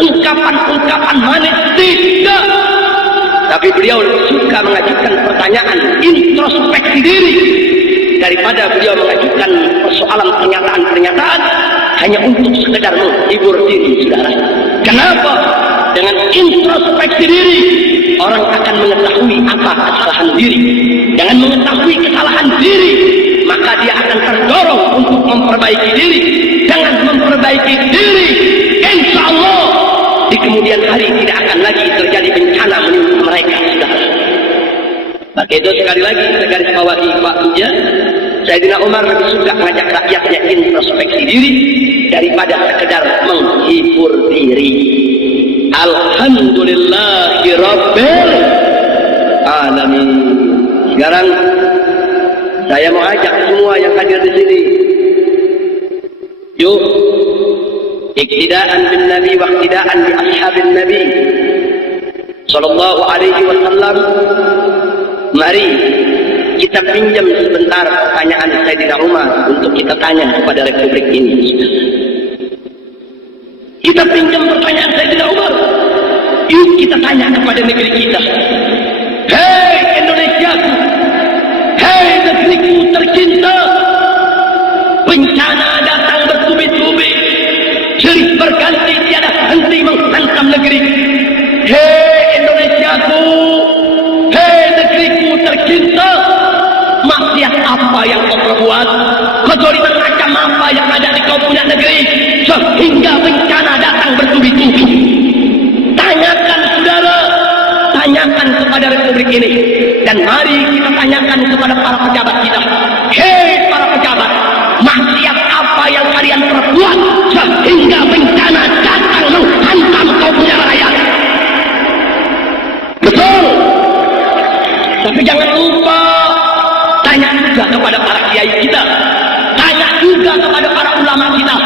ungkapan-ungkapan manis, tidak. Tapi beliau lebih suka mengajukan pertanyaan introspeksi diri daripada beliau mengajukan persoalan pernyataan-pernyataan hanya untuk sekedar menghibur diri, saudara. Kenapa? Dengan introspeksi diri orang akan mengetahui apa kesalahan diri. Dengan mengetahui kesalahan diri, maka dia akan terdorong untuk memperbaiki diri. Dengan memperbaiki diri, insya Allah di kemudian hari tidak akan lagi terjadi bencana menimpa mereka, saudara. Maka itu sekali lagi saya garis bawahi Pak Buja, Sayyidina Umar lebih suka mengajak rakyatnya introspeksi diri daripada sekedar menghibur diri. Alhamdulillahirabbil alamin. Sekarang saya mau ajak semua yang hadir di sini, yuk iktidaan bin Nabi wa iktidaan bi ashabin Nabi sallallahu alaihi wasallam. Mari kita pinjam sebentar pertanyaan Sayyidina Umar untuk kita tanya kepada Republik ini. Kita pinjam pertanyaan Sayyidina Umar, yuk kita tanya kepada negeri kita. Hei Indonesia, hei negeriku tercinta, bencana datang bertubi-tubi, silih berganti tiada henti menghantam negeri. Hei Indonesiaku, hei negeriku tercinta, maksiat apa yang kau perbuat, kezaliman macam apa yang ada di kau punya negeri sehingga bencana datang bertubi-tubi? Tanyakan, saudara, tanyakan kepada Republik ini, dan mari kita tanyakan kepada para pejabat kita. Hei para pejabat, maksiat apa yang kalian perbuat sehingga bencana datang menghantam kau punya rakyat? Betul. Tapi jangan lupa tanya juga kepada para kiai kita, tanya juga kepada para ulama kita.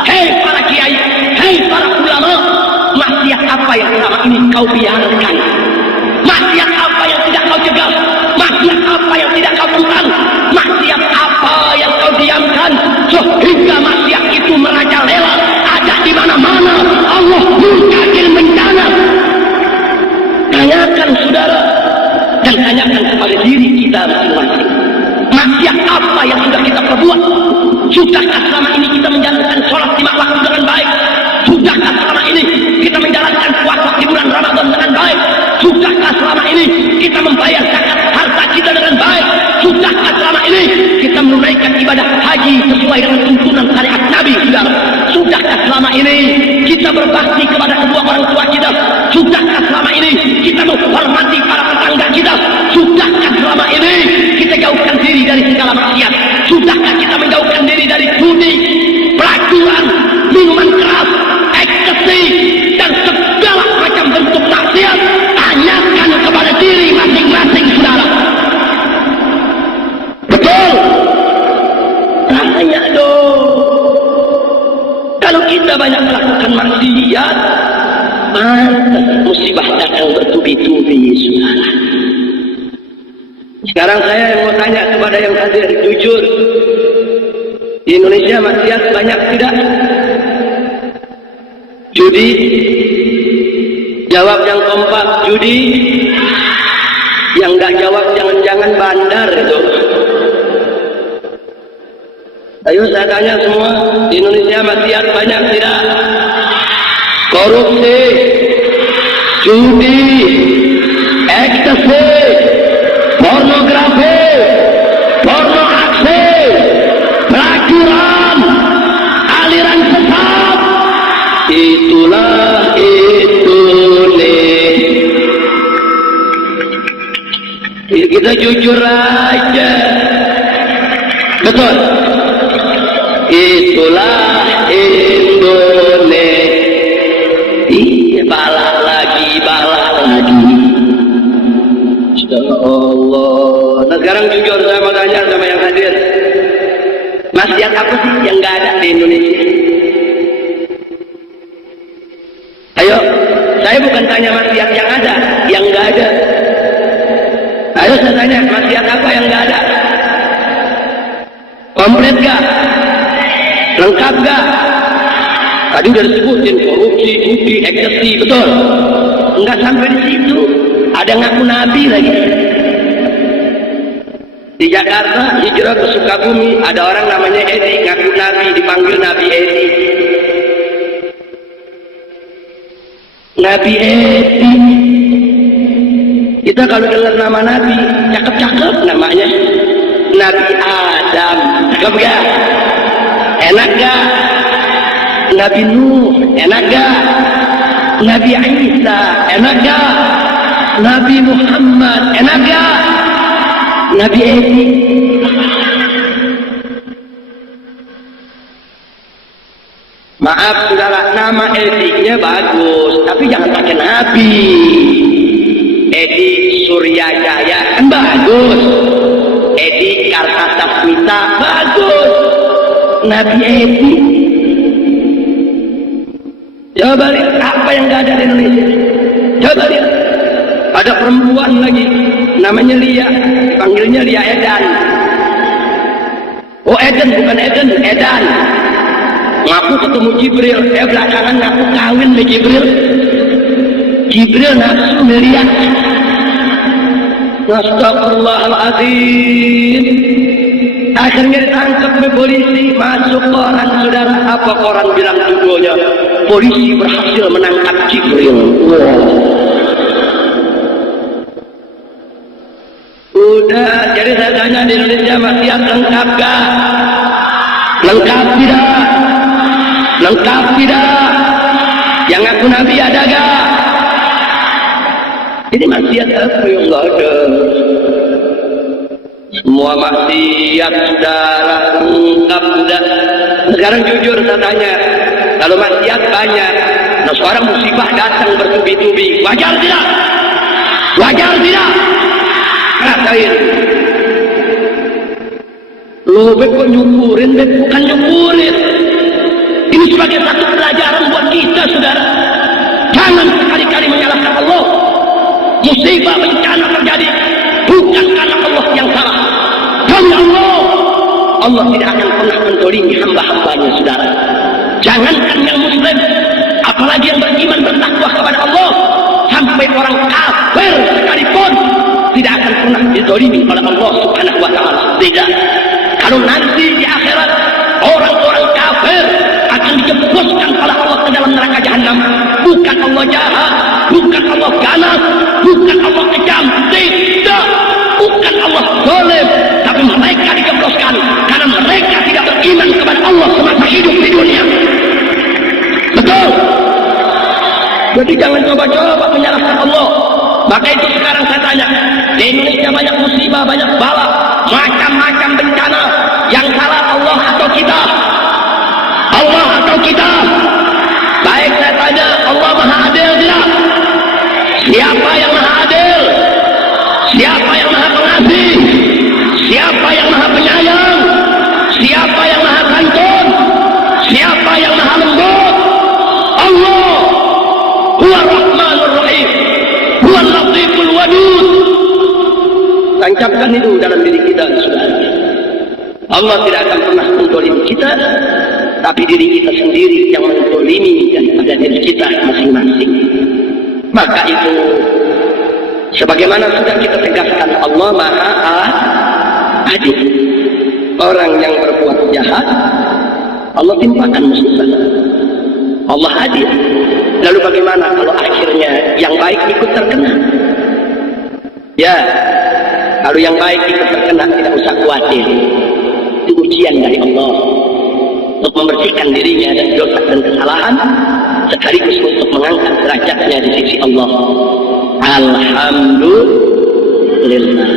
Hei para kiai, hei para ulama, maksiat apa yang selama ini kau biarkan? Maksiat apa yang tidak kau cegah? Maksiat apa yang tidak kau bukan? Maksiat apa yang kau diamkan sehingga maksiat itu merajalela ada di mana-mana? Allah murka bencana. Tanyakan, saudara, dan tanyakan kepada diri kita masing-masing. Maksiat apa yang sudah kita perbuat? Sudahkah selama ini kita menjalankan sholat 5 waktu dengan baik? Sudahkah selama ini kita menjalankan puasa di bulan Ramadan dengan baik? Sudahkah selama ini kita membayar zakat harta kita dengan baik? Sudahkah selama ini kita menunaikan ibadah haji sesuai dengan tuntunan syariat Nabi, saudara? Sudahkah selama ini kita berbakti kepada kedua orang tua kita? Sudahkah selama ini kita menghormati para tetangga kita? Sudahkah selama ini kita jauhkan diri dari segala maksiat? Sudahkah kita menjauhkan diri dari judi, pelacuran, minuman keras, ekstasi, dan segala macam bentuk maksiat? Tanyakan kepada diri masing-masing, saudara. Betul? Tanya dong. Kalau kita banyak melakukan maksiat, musibah datang bertubi-tubi, saudara. Sekarang saya yang mau tanya kepada yang hadir, jujur, di Indonesia maksiat banyak tidak? Judi, jawab yang kompak, judi. Yang nggak jawab jangan-jangan bandar itu. Ayo saya tanya semua, di Indonesia maksiat banyak tidak? Korupsi, judi, ekstasi, pornografi, porno aksi, pelacuran, aliran sesat. Itulah Indonesia. Kita jujur aja. Betul. Itulah Indonesia. Iya, balak lagi. Ya Allah. Nah sekarang jujur saya mau tanya sama yang hadir, maksiat apa sih yang nggak ada di Indonesia? Ayo, saya bukan tanya maksiat yang ada, yang nggak ada. Ayo saya tanya, maksiat apa yang nggak ada? Komplit gak? Lengkap gak? Tadi udah disebutin korupsi, judi, ekstasi, betul? Enggak sampai di situ. Ada ngaku nabi lagi. Di Jakarta hijrah ke Sukabumi ada orang namanya Edi ngaku nabi, dipanggil Nabi Edi. Nabi Edi. Kita kalau dengar nama nabi, cakep-cakep namanya. Nabi Adam, cakep gak? Enak gak? Nabi Nuh, enak gak? Nabi Isa, enak gak? Nabi Muhammad, enak gak? Nabi Edi. Maaf saudara, nama Edi-nya bagus, tapi jangan pakai Nabi. Edi Suryajaya kan bagus. Edi Kartasasmita bagus. Nabi Edi. Coba lihat apa yang gak ada di Indonesia. Coba lihat. Ada perempuan lagi namanya Lia, dipanggilnya Lia Edan. Oh Eden, bukan Eden, Edan. Ngaku ketemu Jibril, belakangan ngaku kawin sama Jibril. Jibril nafsu Lia. Astagfirullahaladzim. Akhirnya ditangkap oleh polisi, masuk koran saudara. Apa koran bilang judulnya? Polisi berhasil menangkap Jibril. Wow. Udah, jadi saya tanya di Indonesia maksiat lengkap gak? Lengkap tidak? Lengkap tidak? Yang ngaku Nabi ada gak? Ini maksiat apa yang gak ada? Semua maksiat sudah lengkap sudah. Sekarang jujur saya tanya, kalau maksiat banyak, nah sekarang musibah datang bertubi-tubi, wajar tidak? Wajar tidak? Rasain. Lo kok nyukurin, bukan nyukurin. Ini sebagai satu pelajaran buat kita, saudara. Jangan sekali-kali menyalahkan Allah. Musibah bencana terjadi bukan karena Allah yang salah. Demi Allah, Allah tidak akan pernah menzalimi hamba-hambanya, saudara. Jangankan yang muslim, apalagi yang beriman bertakwa kepada Allah, sampai orang kafir sekalipun tidak akan pernah dizalimi oleh Allah Subhanahu wa taala. Tidak. Kalau nanti di akhirat orang-orang kafir akan dijebuskan oleh Allah ke dalam neraka jahanam, bukan Allah jahat, bukan Allah ganas, bukan Allah kejam, tidak, bukan Allah zalim, tapi mereka dijebloskan karena mereka tidak beriman kepada Allah semasa hidup di dunia. Betul. Jadi jangan coba-coba menyalahkan Allah. Maka itu sekarang saya tanya, di Indonesia banyak musibah, banyak bala, macam-macam bencana. Yang salah Allah atau kita? Allah atau kita? Baik saya tanya, Allah Maha Adil tidak? Siapa yang Maha Adil? Siapa yang Maha Pengasih? Siapa yang Maha Penyayang? Siapa yang Maha Santun? Siapa yang Maha Lembut? Allah. Huwa Rahmanur Rahim. Huwa Latiful Wadud. Tancapkan itu dalam diri kita, saudara. Allah tidak akan pernah menzalimi kita, tapi diri kita sendiri yang menzalimi daripada diri kita masing-masing. Maka itu sebagaimana sudah kita tegaskan, Allah Maha Adil. Orang yang berbuat jahat Allah timpakan musibah. Allah adil. Lalu bagaimana kalau akhirnya yang baik ikut terkena? Ya, kalau yang baik ikut terkena tidak usah khawatir. Itu ujian dari Allah untuk membersihkan dirinya dari dosa dan kesalahan, sekaligus untuk mengangkat derajatnya di sisi Allah. Alhamdulillah.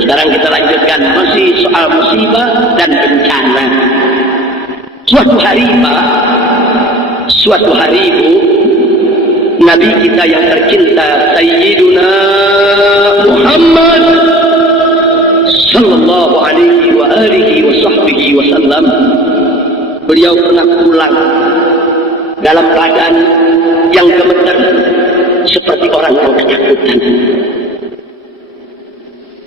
Sekarang kita lanjutkan masih soal musibah dan bencana. Suatu hari Pak, suatu hari Ibu, Nabi kita yang tercinta Sayyiduna Muhammad sallallahu alaihi wa alihi wa sahbihi wasallam, beliau pernah pulang dalam keadaan yang gemetar seperti orang yang ketakutan.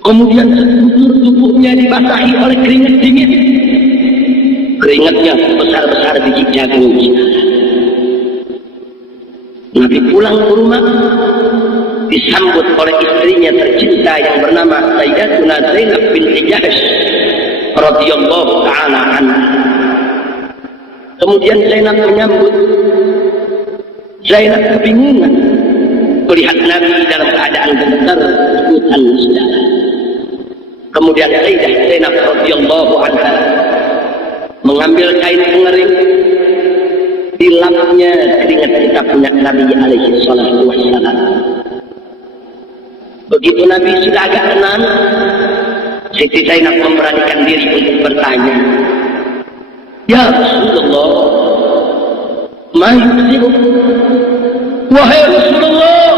Kemudian sekujur tubuhnya dibasahi oleh keringat dingin. Keringatnya besar-besar biji jagung. Nabi pulang ke rumah, disambut oleh istrinya tercinta yang bernama Sayyidatuna Zainab binti Jahsh radhiyallahu ta'ala anha. Kemudian Zainab menyambut. Zainab kebingungan melihat Nabi dalam keadaan gentar ketakutan saudara. Kemudian Sayyidah Zainab radhiyallahu anha mengambil kain pengering, dilapnya keringat kita punya Nabi alaihi salatu wassalam. Begitu Nabi sudah agak tenang, Siti Zainab memberanikan diri untuk bertanya, "Ya Rasulullah, ma yuksibu?" Wahai Rasulullah,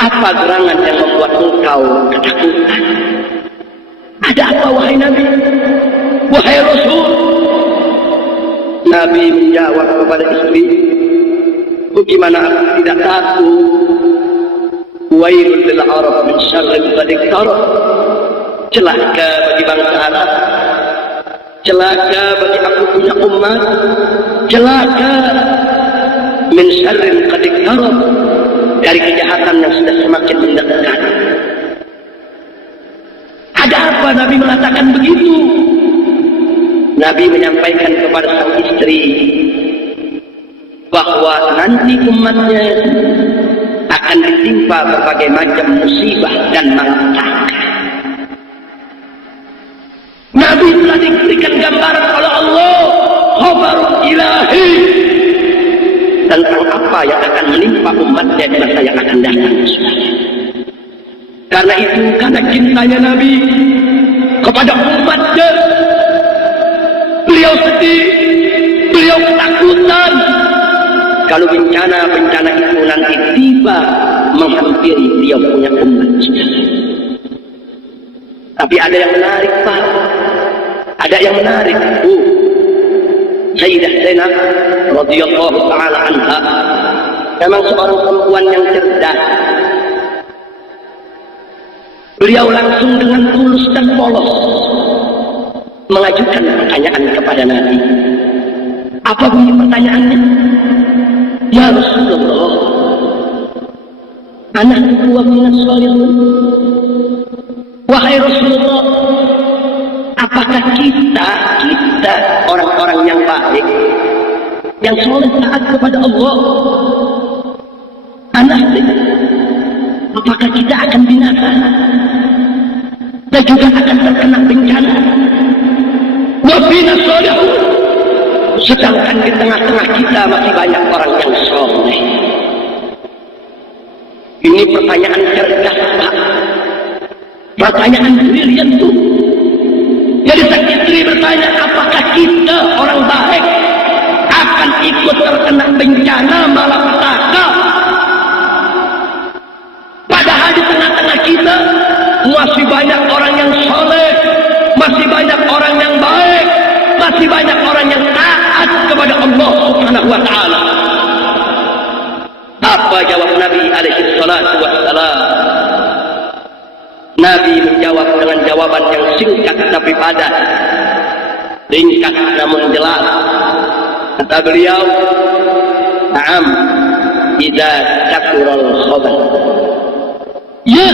apa gerangan yang membuat engkau ketakutan? Ada apa wahai Nabi? Wahai Rasul. Nabi menjawab kepada istri, bagaimana aku tidak takut? Wailul lil Arab min syarrin qad iqtarab. Celaka bagi bangsa Arab, celaka bagi aku punya umat, celaka min syarrin qad iqtarab, dari kejahatan yang sudah semakin mendekat. Ada apa Nabi mengatakan begitu? Nabi menyampaikan kepada sang istri bahwa nanti umatnya akan ditimpa berbagai macam musibah dan malapetaka. Nabi telah diberikan gambaran oleh Allah, khabarul ilahi, tentang apa yang akan menimpa umatnya di masa yang akan datang. Karena itu, karena cintanya Nabi kepada umatnya, beliau sedih, beliau ketakutan kalau bencana-bencana itu nanti tiba menghampiri beliau punya umat. Tapi ada yang menarik, Pak. Ada yang menarik. Sayyidah Zainab radhiyallahu ta'ala anha memang seorang perempuan yang cerdas. Beliau langsung dengan tulus dan polos mengajukan pertanyaan kepada Nabi. Apa bunyi pertanyaannya? Ya Rasulullah, anak wa minas salihin. Wahai Rasulullah, apakah kita orang-orang yang baik, yang soleh taat kepada Allah, anak, apakah kita akan binasa dan juga akan terkena bencana? Wa minas salihin, sedangkan di tengah-tengah kita masih banyak orang yang soleh. Ini pertanyaan cerdas, Pak. Pertanyaan brilian tuh. Jadi sang istri bertanya, apakah kita orang baik akan ikut terkena bencana malapetaka? Padahal di tengah-tengah kita masih banyak orang yang soleh, masih banyak orang yang baik, masih banyak orang yang taat kepada Allah Subhanahu wa ta'ala. Apa jawab Nabi alaihi salatu wassalam? Nabi menjawab dengan jawaban yang singkat tapi padat, ringkas namun jelas. Kata beliau, "Na'am, idza kafural khabar." Ya,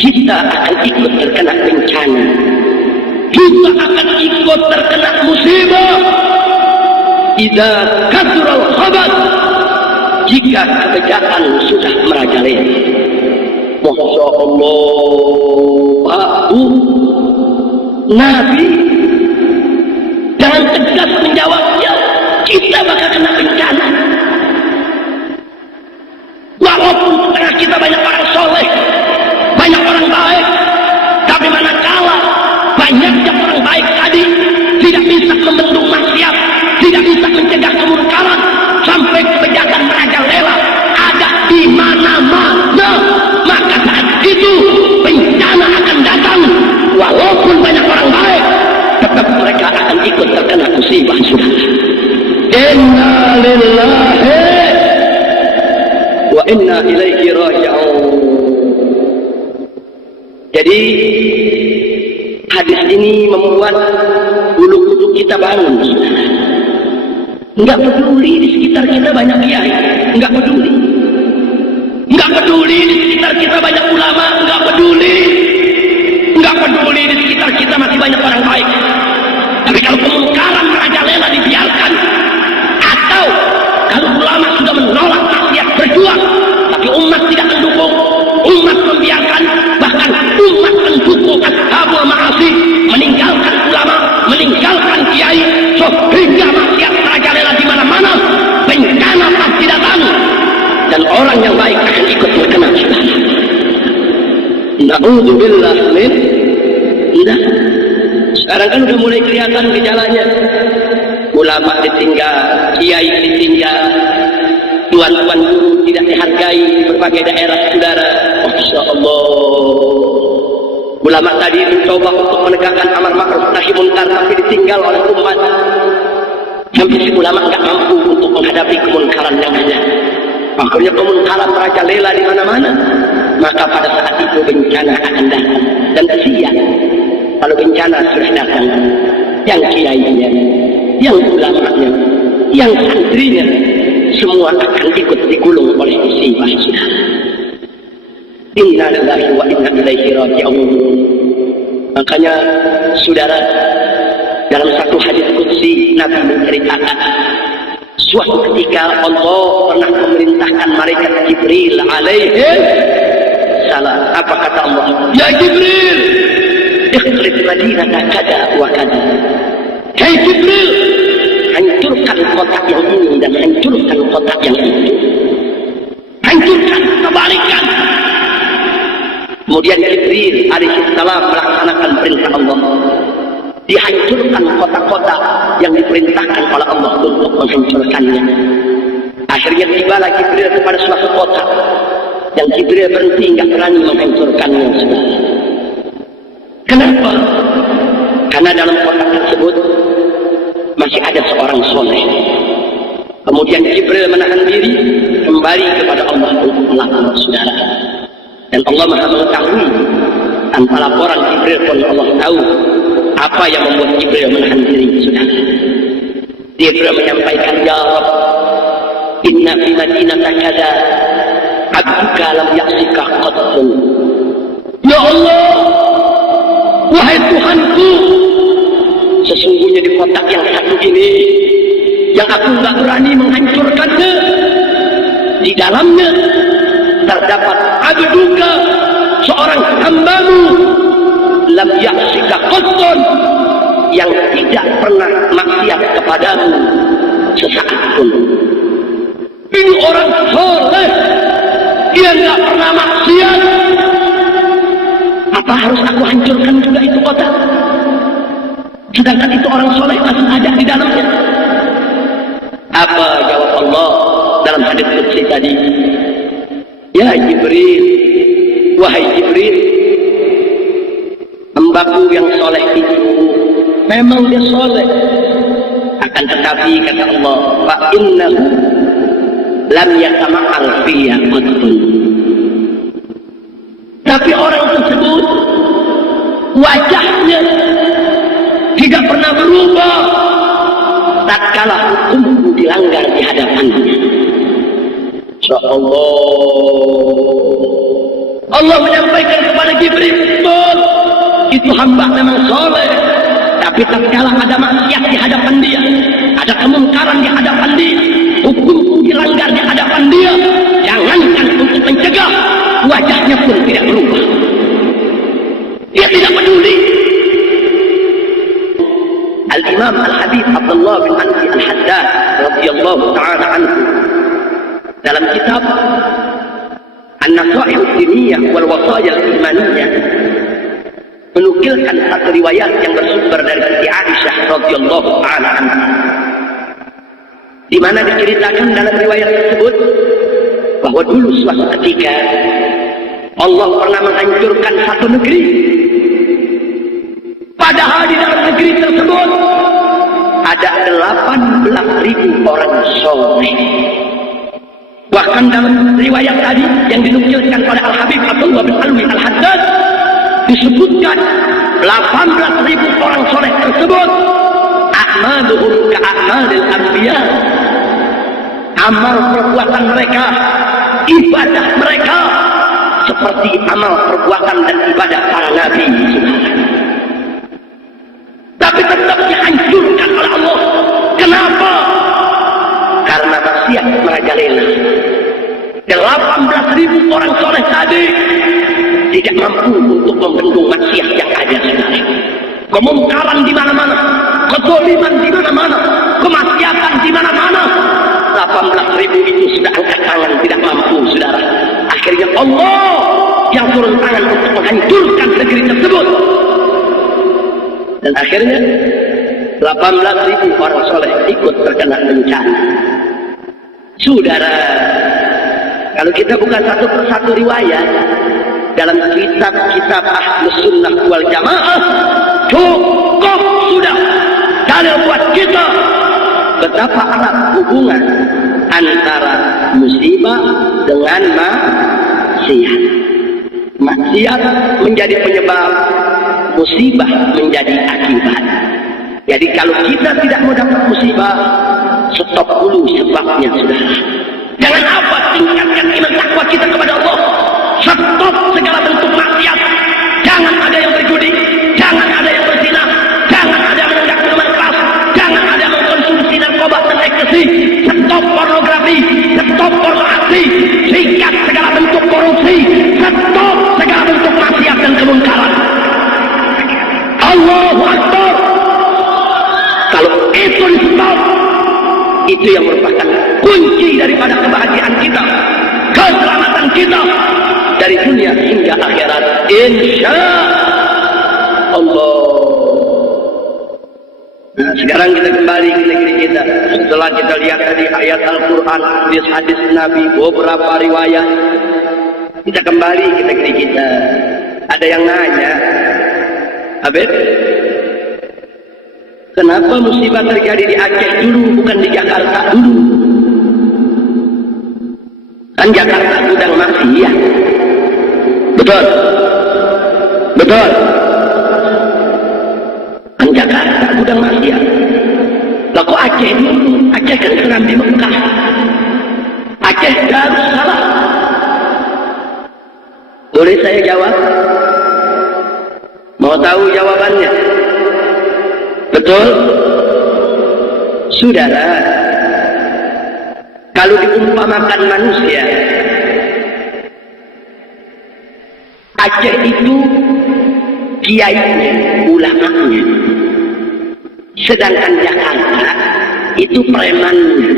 kita akan ikut terkena bencana. Kita akan ikut terkena musibah. Idza kafural khabar, jika kejahatan sudah merajalela. Masya Allah, Pak, Nabi jangan tegas menjawabnya, kita bakal kena bencana. Walaupun di tengah kita banyak orang soleh, banyak orang baik, tapi manakala banyaknya orang baik tadi tidak bisa membendung maksiat, tidak bisa mencegah kemungkaran, sampai kejahatan merajalela ada di mana-mana, maka saat itu bencana akan datang. Walaupun banyak orang baik, tetap mereka akan ikut terkena musibah. Inna lillahi wa inna ilaihi raji'un. Jadi hadis ini membuat bulu kuduk kita bangun. Enggak peduli di sekitar kita banyak kiai, nggak peduli. Nggak peduli di sekitar kita banyak ulama, nggak peduli. Nggak peduli di sekitar kita masih banyak orang baik. Tapi kalau kemungkaran merajalela dibiarkan, atau kalau ulama sudah menolak maksiat berjuang, tapi umat tidak mendukung, umat membiarkan, bahkan umat mendukung ashabul ma'asi, meninggalkan ulama, meninggalkan kiai, sehingga maksiat merajalela di mana-mana, bencana pasti datang, dan orang yang baik akan ikut terkena celaka. Na'udzubillah min tidak. Sekarang kan udah mulai kelihatan gejalanya. Ulama ditinggal, kiai ditinggal, tuan-tuan guru tidak dihargai di berbagai daerah, saudara. Masya Allah. Ulama tadi mencoba untuk menegakkan amar ma'ruf nahi munkar, tapi ditinggal oleh umat. Sampai si ulama nggak mampu untuk menghadapi kemunkaran yang ada. Akhirnya kemunkaran merajalela di mana-mana. Maka pada saat itu bencana akan datang. Dan kesian kalau bencana sudah datang, yang kiainya, yang ulamanya, yang santrinya, semua akan ikut digulung oleh musibah, saudara. Inna lillahi wa inna ilaihi raji'un. Makanya saudara, dalam satu hadis qudsi Nabi menceritakan suatu ketika Allah pernah memerintahkan malaikat Jibril alaihi salam. Apa kata Allah? Ya Jibril, ikhlif madinata kada wa kada. Hai Jibril, hancurkan kota yang ini dan hancurkan kota yang itu. Hancurkan, kebalikan. Kemudian Jibril alaihissalam melaksanakan perintah Allah. Dihancurkan kota-kota yang diperintahkan oleh Allah untuk menghancurkannya. Akhirnya tibalah Jibril kepada suatu kota yang Jibril berhenti, nggak berani menghancurkannya, saudara. Kenapa? Karena dalam kota tersebut masih ada seorang soleh. Kemudian Jibril menahan diri kembali kepada Allah untuk melapor, saudara. Dan Allah Maha mengetahui, tanpa laporan Jibril pun Allah tahu apa yang membuat Jibril menahan diri, saudara. Jibril menyampaikan, ya Rabb, inna fi madinata kada abduka lam yaksika qattun. Ya Allah, wahai Tuhanku, sesungguhnya di kota yang satu ini, yang aku nggak berani menghancurkannya, di dalamnya terdapat abduka, seorang hambamu, lam yaksika qattun, yang tidak pernah maksiat kepadamu sesaat pun. Ini orang soleh, dia nggak pernah maksiat. Apa harus aku hancurkan juga itu kota? Sedangkan itu orang soleh masih ada di dalamnya. Apa jawab Allah dalam hadis qudsi tadi? Ya Jibril, wahai Jibril, hambaku yang soleh itu memang dia soleh, akan tetapi kata Allah, fa innahu lam yatama'al fiyya qattun. Tapi orang tersebut wajahnya tidak pernah berubah tatkala hukumku dilanggar di hadapannya. Allah menyampaikan kepada Jibril, betul, itu hamba memang soleh, tapi tatkala ada maksiat di hadapan dia, ada kemungkaran di hadapan dia, hukumku dilanggar di hadapan dia, jangankan untuk mencegah, wajahnya pun tidak berubah. Dia tidak peduli. Al-Imam Al-Habib Abdullah bin Ansi Al-Haddad radhiyallahu ta'ala anhu dalam kitab An-Nasaih Ad-Diniyah wal Wasaya Al-Imaniyah menukilkan satu riwayat yang bersumber dari Siti Aisyah radhiyallahu ta'ala anha, di mana diceritakan dalam riwayat tersebut bahwa dulu suatu ketika Allah pernah menghancurkan satu negeri, padahal di dalam negeri tersebut ada 18.000 orang soleh. Bahkan dalam riwayat tadi yang dinukilkan pada Al-Habib Abdullah bin Alwi Al-Haddad disebutkan 18.000 orang soleh tersebut a'maluhum ka'amalil anbiya, amal perbuatan mereka, ibadah mereka seperti amal perbuatan dan ibadah para nabi, saudara. Tapi tetap dihancurkan oleh Allah. Kenapa? Karena maksiat merajalela. 18.000 orang soleh tadi tidak mampu untuk membendung maksiat yang ada, saudara. Kemungkaran di mana-mana, kezaliman di mana-mana, kemaksiatan di mana-mana. 18.000 itu sudah angkat tangan, tidak mampu, saudara. Akhirnya Allah yang turun tangan untuk menghancurkan negeri tersebut. Dan akhirnya 18.000 orang soleh ikut terkena bencana. Saudara, kalau kita buka satu persatu riwayat dalam kitab-kitab Ahlus Sunnah wal Jamaah, cukup sudah dalil buat kita betapa erat hubungan antara musibah dengan maksiat. Maksiat menjadi penyebab, musibah menjadi akibat. Jadi kalau kita tidak mau dapat musibah, stop dulu sebabnya, saudara. Jangan apa, tingkatkan iman takwa kita kepada Allah. Stop segala bentuk maksiat. Jangan ada yang berjudi, jangan ada yang berzina, jangan ada yang menunggak minuman keras, jangan ada yang mengkonsumsi narkoba dan ekstasi. Stop pornografi, stop pornografi, sikat segala bentuk korupsi, stop segala bentuk maksiat dan kemungkaran. Allahu Akbar. Kalau itu di stop, itu yang merupakan kunci daripada kebahagiaan kita, keselamatan kita dari dunia hingga akhirat, insya Allah. Nah, sekarang kita kembali ke negeri kita. Setelah kita lihat tadi ayat Al-Quran, hadis Nabi, beberapa riwayat, kita kembali ke negeri kita. Ada yang nanya, Abed, kenapa musibah terjadi di Aceh dulu, bukan di Jakarta dulu? Kan Jakarta gudang maksiat. Betul? Betul? Kan Jakarta gudang maksiat. Lah kok Aceh dulu? Aceh kan seram di Mekah. Aceh Darussalam. Boleh saya jawab? Mau tahu jawabannya? Betul? Saudara, kalau diumpamakan manusia, Aceh itu kiainya, ulamanya. Sedangkan Jakarta itu premannya.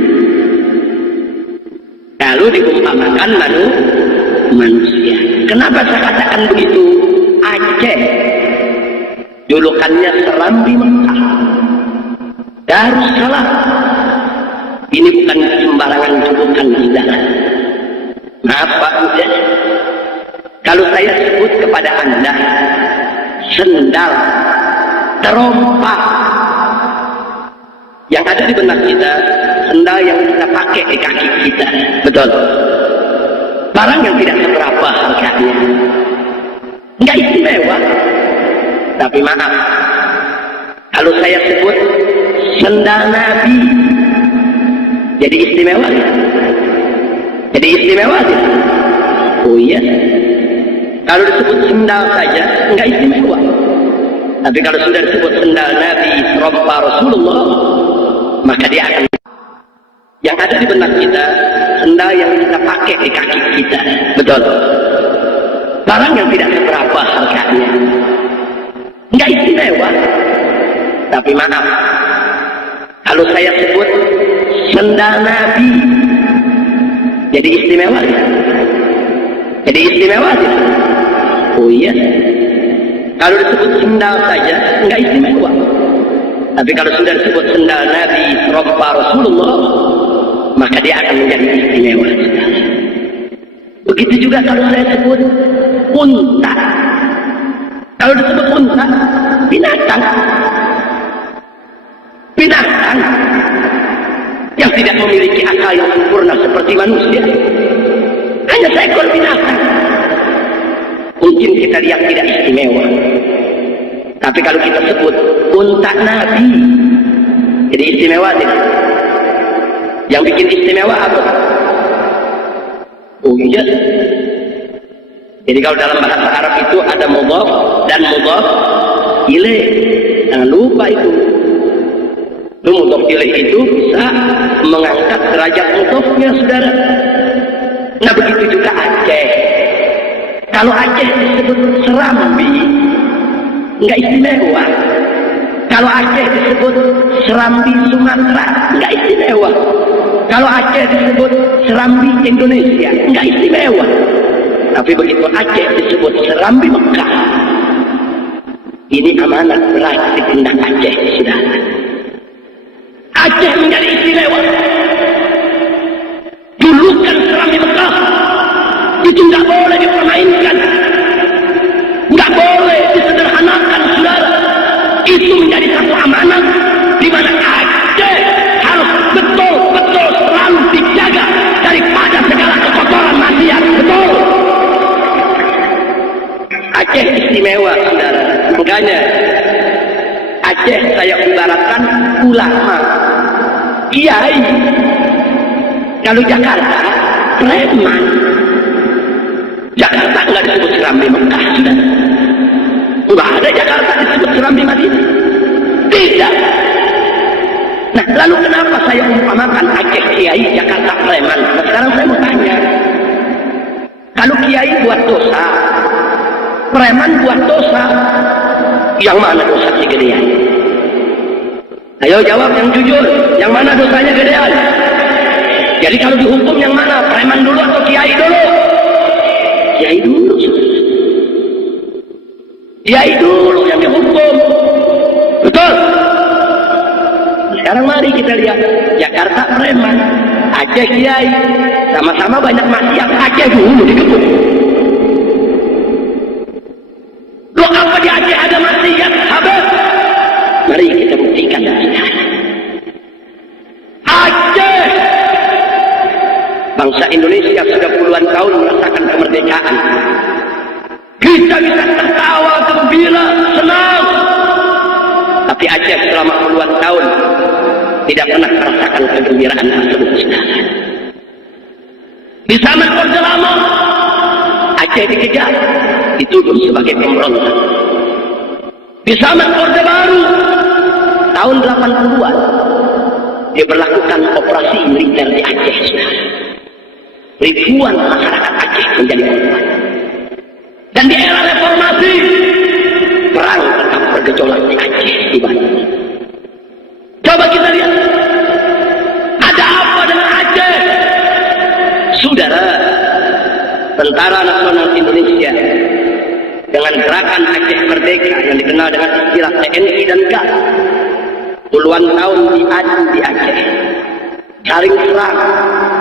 Kalau diumpamakan manusia. Kenapa saya katakan begitu? Aceh julukannya Serambi Mekah, Darussalam. Ini bukan sembarangan julukan, saudara. Maaf Pak Udes, kalau saya sebut kepada Anda sendal, terompak, yang ada di benak kita, sendal yang kita pakai di kaki kita, betul? Barang yang tidak seberapa harganya, nggak istimewa. Tapi maaf, kalau saya sebut sendal Nabi, jadi istimewa ya? Jadi istimewa ya? Oh iya. Kalau disebut sendal saja enggak istimewa. Tapi kalau sudah disebut sendal Nabi, serompa Rasulullah, maka dia akan, yang ada di benak kita, sendal yang kita pakai di kaki kita, betul? Barang yang tidak seberapa harganya, enggak istimewa. Tapi maaf, kalau saya sebut sendal Nabi, jadi istimewa ya? Jadi istimewa ya? Oh iya. Kalau disebut sendal saja enggak istimewa. Tapi kalau sudah disebut sendal Nabi, serompa Rasulullah, maka dia akan menjadi istimewa. Begitu juga kalau saya sebut unta. Kalau disebut unta, binatang. Binatang yang tidak memiliki akal yang sempurna seperti manusia. Hanya seekor binatang. Mungkin kita lihat tidak istimewa. Tapi kalau kita sebut unta Nabi, jadi istimewa tidak? Yang bikin istimewa apa? Oh iya. Jadi kalau dalam bahasa Arab itu ada mudhaf dan mudhaf ilaih. Jangan lupa itu. Mudhaf ilaih itu bisa mengangkat derajat mudhafnya, saudara. Nah begitu juga Aceh. Kalau Aceh disebut Serambi, nggak istimewa. Kalau Aceh disebut Serambi Sumatera, nggak istimewa. Kalau Aceh disebut Serambi Indonesia, nggak istimewa. Tapi begitu Aceh disebut Serambi Mekah, ini amanat berat di pundak Aceh, saudara. Aceh menjadi istimewa. Julukan Serambi Mekah itu nggak boleh dipermainkan, nggak boleh disederhanakan, saudara. Itu menjadi satu amanat di mana Aceh harus betul-betul selalu dijaga daripada segala kekotoran maksiat. Betul. Aceh istimewa, saudara. Makanya Aceh saya ibaratkan ulama, kiai. Kalau Jakarta preman. Jakarta nggak disebut Serambi Mekah, saudara. Nggak ada Jakarta disebut Serambi Madinah. Tidak. Nah, lalu kenapa saya umpamakan Aceh kiai, Jakarta preman? Nah, sekarang saya mau tanya. Kalau kiai buat dosa, preman buat dosa, yang mana dosanya gedean? Ayo jawab yang jujur, yang mana dosanya gedean? Jadi kalau dihukum yang mana? Preman dulu atau kiai dulu? Kiai dulu. Kiai dulu yang dihukum. Betul? Sekarang mari kita lihat. Jakarta preman, Aceh kiai. Sama-sama banyak maksiat. Aceh dulu digebuk. Loh apa di Aceh ada maksiat? Habis. Mari kita buktikan. Aceh, bangsa Indonesia sudah puluhan tahun merasakan kemerdekaan. Kita bisa tertawa, gembira, senang. Tapi Aceh selama puluhan tahun tidak pernah merasakan kegembiraan tersebut. Di zaman Orde Lama, Aceh dikejar, dituduh sebagai pemberontak. Di zaman Orde Baru, tahun 80-an, diberlakukan operasi militer di Aceh. Ribuan masyarakat Aceh menjadi korban. Dan di era reformasi, perang tetap bergejolak di Aceh, di Bandung. Coba kita lihat, ada apa dengan Aceh? Saudara, Tentara Nasional Indonesia dengan gerakan Aceh Merdeka yang dikenal dengan istilah TNI dan GAT, puluhan tahun diadu di Aceh, saling serang,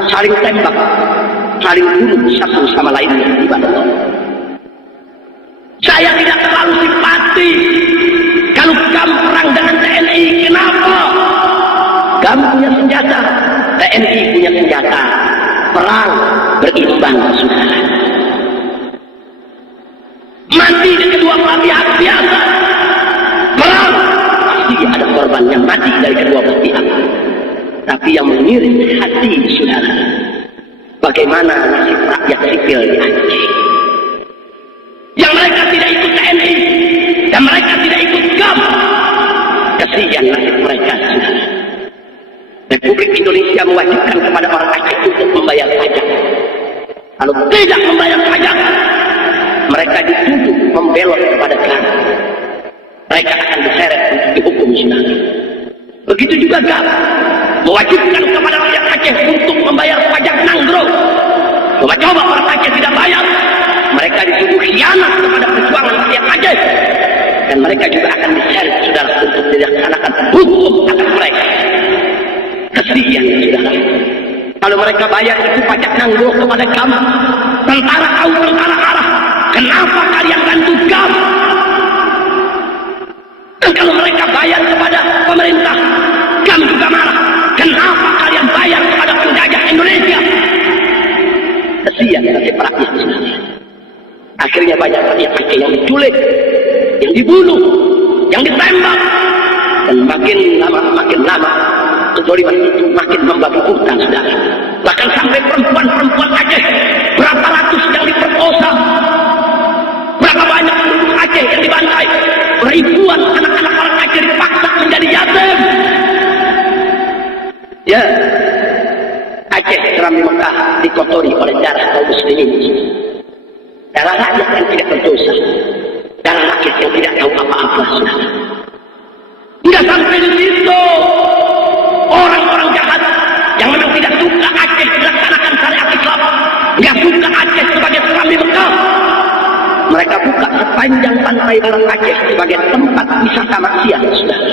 saling tembak, saling bunuh satu sama lain di Bandung. Saya tidak terlalu simpati kalau kamu perang dengan TNI. Kenapa? Kamu punya senjata, TNI punya senjata. Perang berimbang, saudara. Mati di kedua belah pihak biasa. Perang pasti ada korban yang mati dari kedua belah pihak. Tapi yang mengiris hati, saudara, bagaimana nasib rakyat sipil di Aceh? Yang mereka tidak ikut TNI, dan mereka tidak ikut GAM. Kasihan nasib mereka, saudara. Republik Indonesia mewajibkan kepada orang Aceh untuk membayar pajak. Kalau tidak membayar pajak, mereka dituduh membelot kepada GAM. Mereka akan diseret untuk dihukum, saudara. Begitu juga GAM mewajibkan kepada rakyat Aceh untuk membayar pajak Nanggro. Coba-coba orang Aceh tidak bayar, mereka dituduh khianat kepada perjuangan rakyat Aceh, dan mereka juga akan diseret, saudara, untuk dilaksanakan hukum atas mereka. Kasihan, saudara. Kalau mereka bayar itu pajak Nanggro kepada GAM, tentara tahu tentara arah. Kenapa kalian bantu GAM? Dan kalau mereka bayar kepada pemerintah, GAM juga marah. Kenapa kalian bayar kepada penjajah Indonesia? Kasihan nasib rakyat, saudara. Akhirnya banyak rakyat Aceh yang diculik, yang dibunuh, yang ditembak, dan makin lama kezaliman itu makin membabi buta, saudara. Bahkan sampai perempuan-perempuan Aceh, berapa ratus yang diperkosa, berapa banyak penduduk Aceh yang dibantai, ribuan anak-anak orang Aceh dipaksa menjadi yatim. Ya, Aceh Serambi Mekah dikotori oleh darah kaum muslimin, darah rakyat yang tidak berdosa, darah rakyat yang tidak tahu apa-apa, saudara. Tidak sampai di situ, orang-orang jahat yang memang tidak suka Aceh dilaksanakan syariat Islam, tidak suka Aceh sebagai Serambi Mekah, mereka buka sepanjang pantai barat Aceh sebagai tempat wisata maksiat, saudara.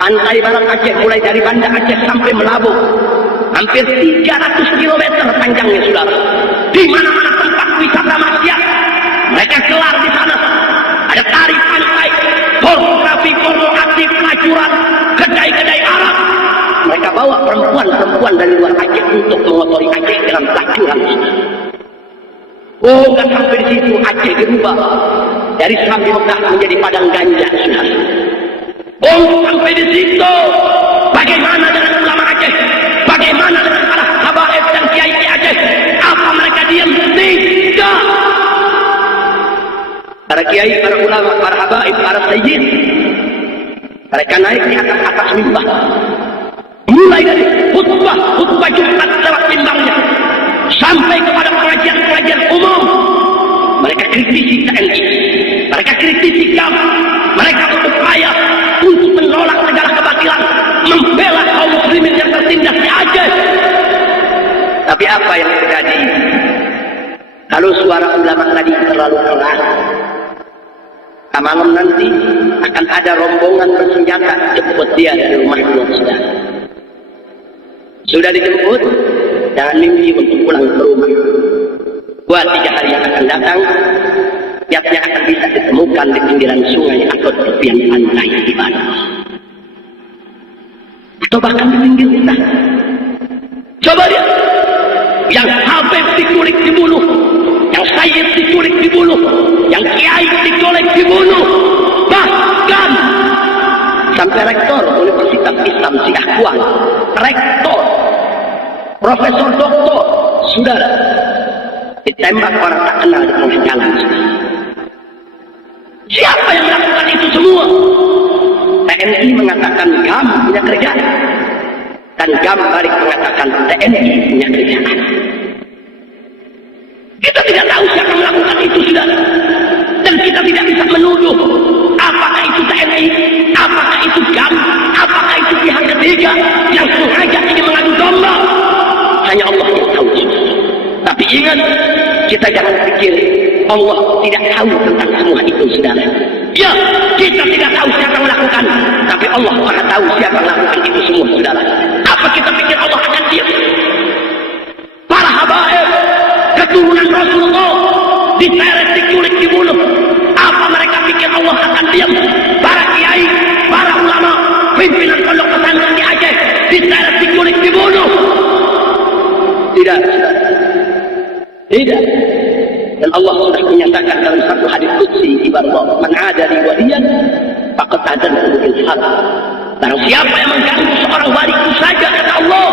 Pantai barat Aceh mulai dari Banda Aceh sampai Melabu, hampir 300 km panjangnya, saudara. Di mana-mana tempat wisata maksiat, mereka kelar di sana. Ada tari pantai, pornografi, porno aktif, pelacuran, kedai-kedai Arab. Mereka bawa perempuan-perempuan dari luar Aceh untuk mengotori Aceh dalam pelacuran. Oh, nggak sampai di situ, Aceh dirubah dari Serambi Mekah menjadi padang ganja, saudara. Oh, sampai di situ, bagaimana dengan ulama Aceh? Bagaimana dengan para habaib dan kiai Aceh? Apa mereka diam? Tidak. Para kiai, para ulama, para habaib, para sayyid, mereka naik di atas mimbar, mulai dari khutbah Jumat lewat mimbarnya sampai kepada pengajian umum. Mereka kritisi TNI, mereka kritisi GAM, mereka berupaya untuk menolak segala kebatilan, membela kaum muslimin yang tertindas di Aceh. Tapi apa yang terjadi? Kalau suara ulama tadi terlalu keras, malam nanti akan ada rombongan bersenjata jemput dia dari rumahnya, saudara. Sudah dijemput, jangan mimpi untuk pulang ke rumah. Buat 3 hari yang akan datang, jasnya akan bisa ditemukan di pinggiran sungai atau tepian pantai di Bandung, atau bahkan di pinggir hutan. Coba dia, yang Habib diculik dibunuh, yang Sayyid diculik dibunuh, yang Kiai diculik dibunuh, bahkan sampai rektor Universitas Islam Syiah Kuan, rektor, profesor doktor, saudara, ditembak orang tak kenal di tengah jalan. Siapa yang melakukan itu semua? TNI mengatakan GAM punya kerjaan, dan GAM balik mengatakan TNI punya kerjaan. Kita tidak tahu siapa yang melakukan itu, saudara, dan kita tidak bisa menuduh apakah itu TNI, apakah itu GAM, apakah itu pihak ketiga yang sengaja ingin mengadu domba. Hanya Allah yang tahu. Tapi ingat, kita jangan pikir Allah tidak tahu tentang semua itu, saudara. Ya, kita tidak tahu siapa yang melakukan, tapi Allah Maha tahu siapa yang melakukan itu semua, saudara. Apa kita pikir Allah akan diam? Para habaib, keturunan Rasulullah, diseret, diculik, dibunuh. Apa mereka pikir Allah akan diam? Para kiai, para ulama, pimpinan pondok pesantren di Aceh, diseret, diculik, dibunuh. Tidak, saudara. Tidak. Dan Allah sudah menyatakan dalam satu hadis qudsi, ibarat man adali waliyan faqad adantu bil harb. Barang siapa yang mengganggu seorang waliku saja, kata Allah,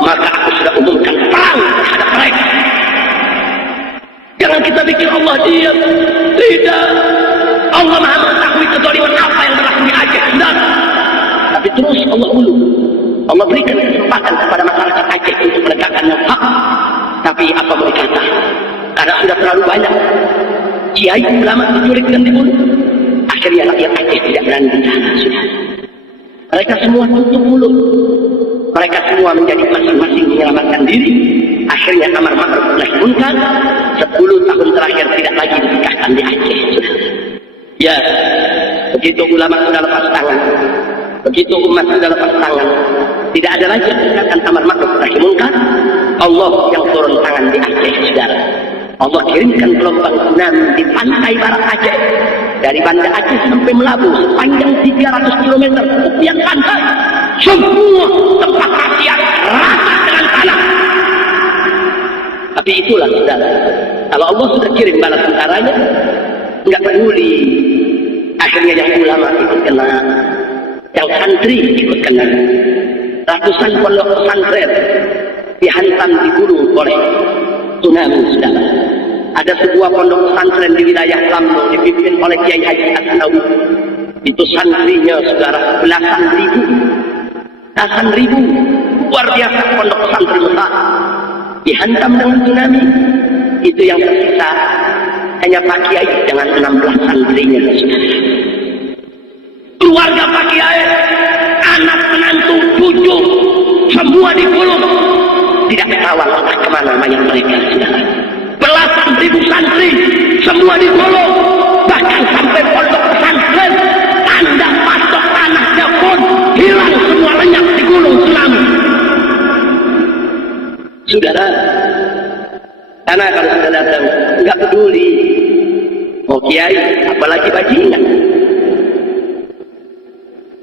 maka aku sudah umumkan perang terhadap mereka. Jangan kita pikir Allah diam. Tidak. Allah Maha mengetahui kezaliman apa yang berlaku di Aceh, saudara. Tapi terus Allah ulu, Allah berikan kesempatan kepada masyarakat Aceh untuk menegakkan yang hak. Tapi apa boleh kata, karena sudah terlalu banyak kiai ulama diculik dan dibunuh, akhirnya rakyat Aceh tidak berani bicara, sudah. Mereka semua tutup mulut, mereka semua menjadi masing-masing menyelamatkan diri. Akhirnya amar ma'ruf nahi munkar 10 tahun terakhir tidak lagi dinikahkan di Aceh, sudah. Ya, begitu ulama sudah lepas tangan, begitu umat sudah lepas tangan, tidak ada lagi menegakkan amar ma'ruf nahi munkar. Allah yang turun tangan di Aceh, saudara. Allah kirimkan gelombang tsunami di pantai barat Aceh, dari Banda Aceh sampai Melabu sepanjang 300 km tepian pantai. Semua tempat maksiat rata dengan tanah. Tapi itulah, saudara, kalau Allah sudah kirim bala tentaranya, nggak peduli. Akhirnya yang ulama ikut kena, yang santri ikut kena. Ratusan pondok pesantren dihantam, digulung oleh tsunami, saudara. Ada sebuah pondok pesantren di wilayah Lampung dipimpin oleh Kiai Haji Asnawi. Itu santrinya, saudara, belasan ribu, luar biasa pondok pesantren besar dihantam dengan tsunami. Itu yang tersisa hanya Pak Kiai dengan 16 santrinya, saudara. Keluarga Pak Kiai, anak menantu, cucu, semua digulung. Tidak ketahuan entah kemana mayat mereka, saudara. Belasan ribu santri semua digulung. Bahkan sampai pondok pesantren, tanda patok tanahnya pun hilang semua, lenyap digulung tsunami. Saudara, karena kalau sudah datang nggak peduli mau kiai apalagi bajingan.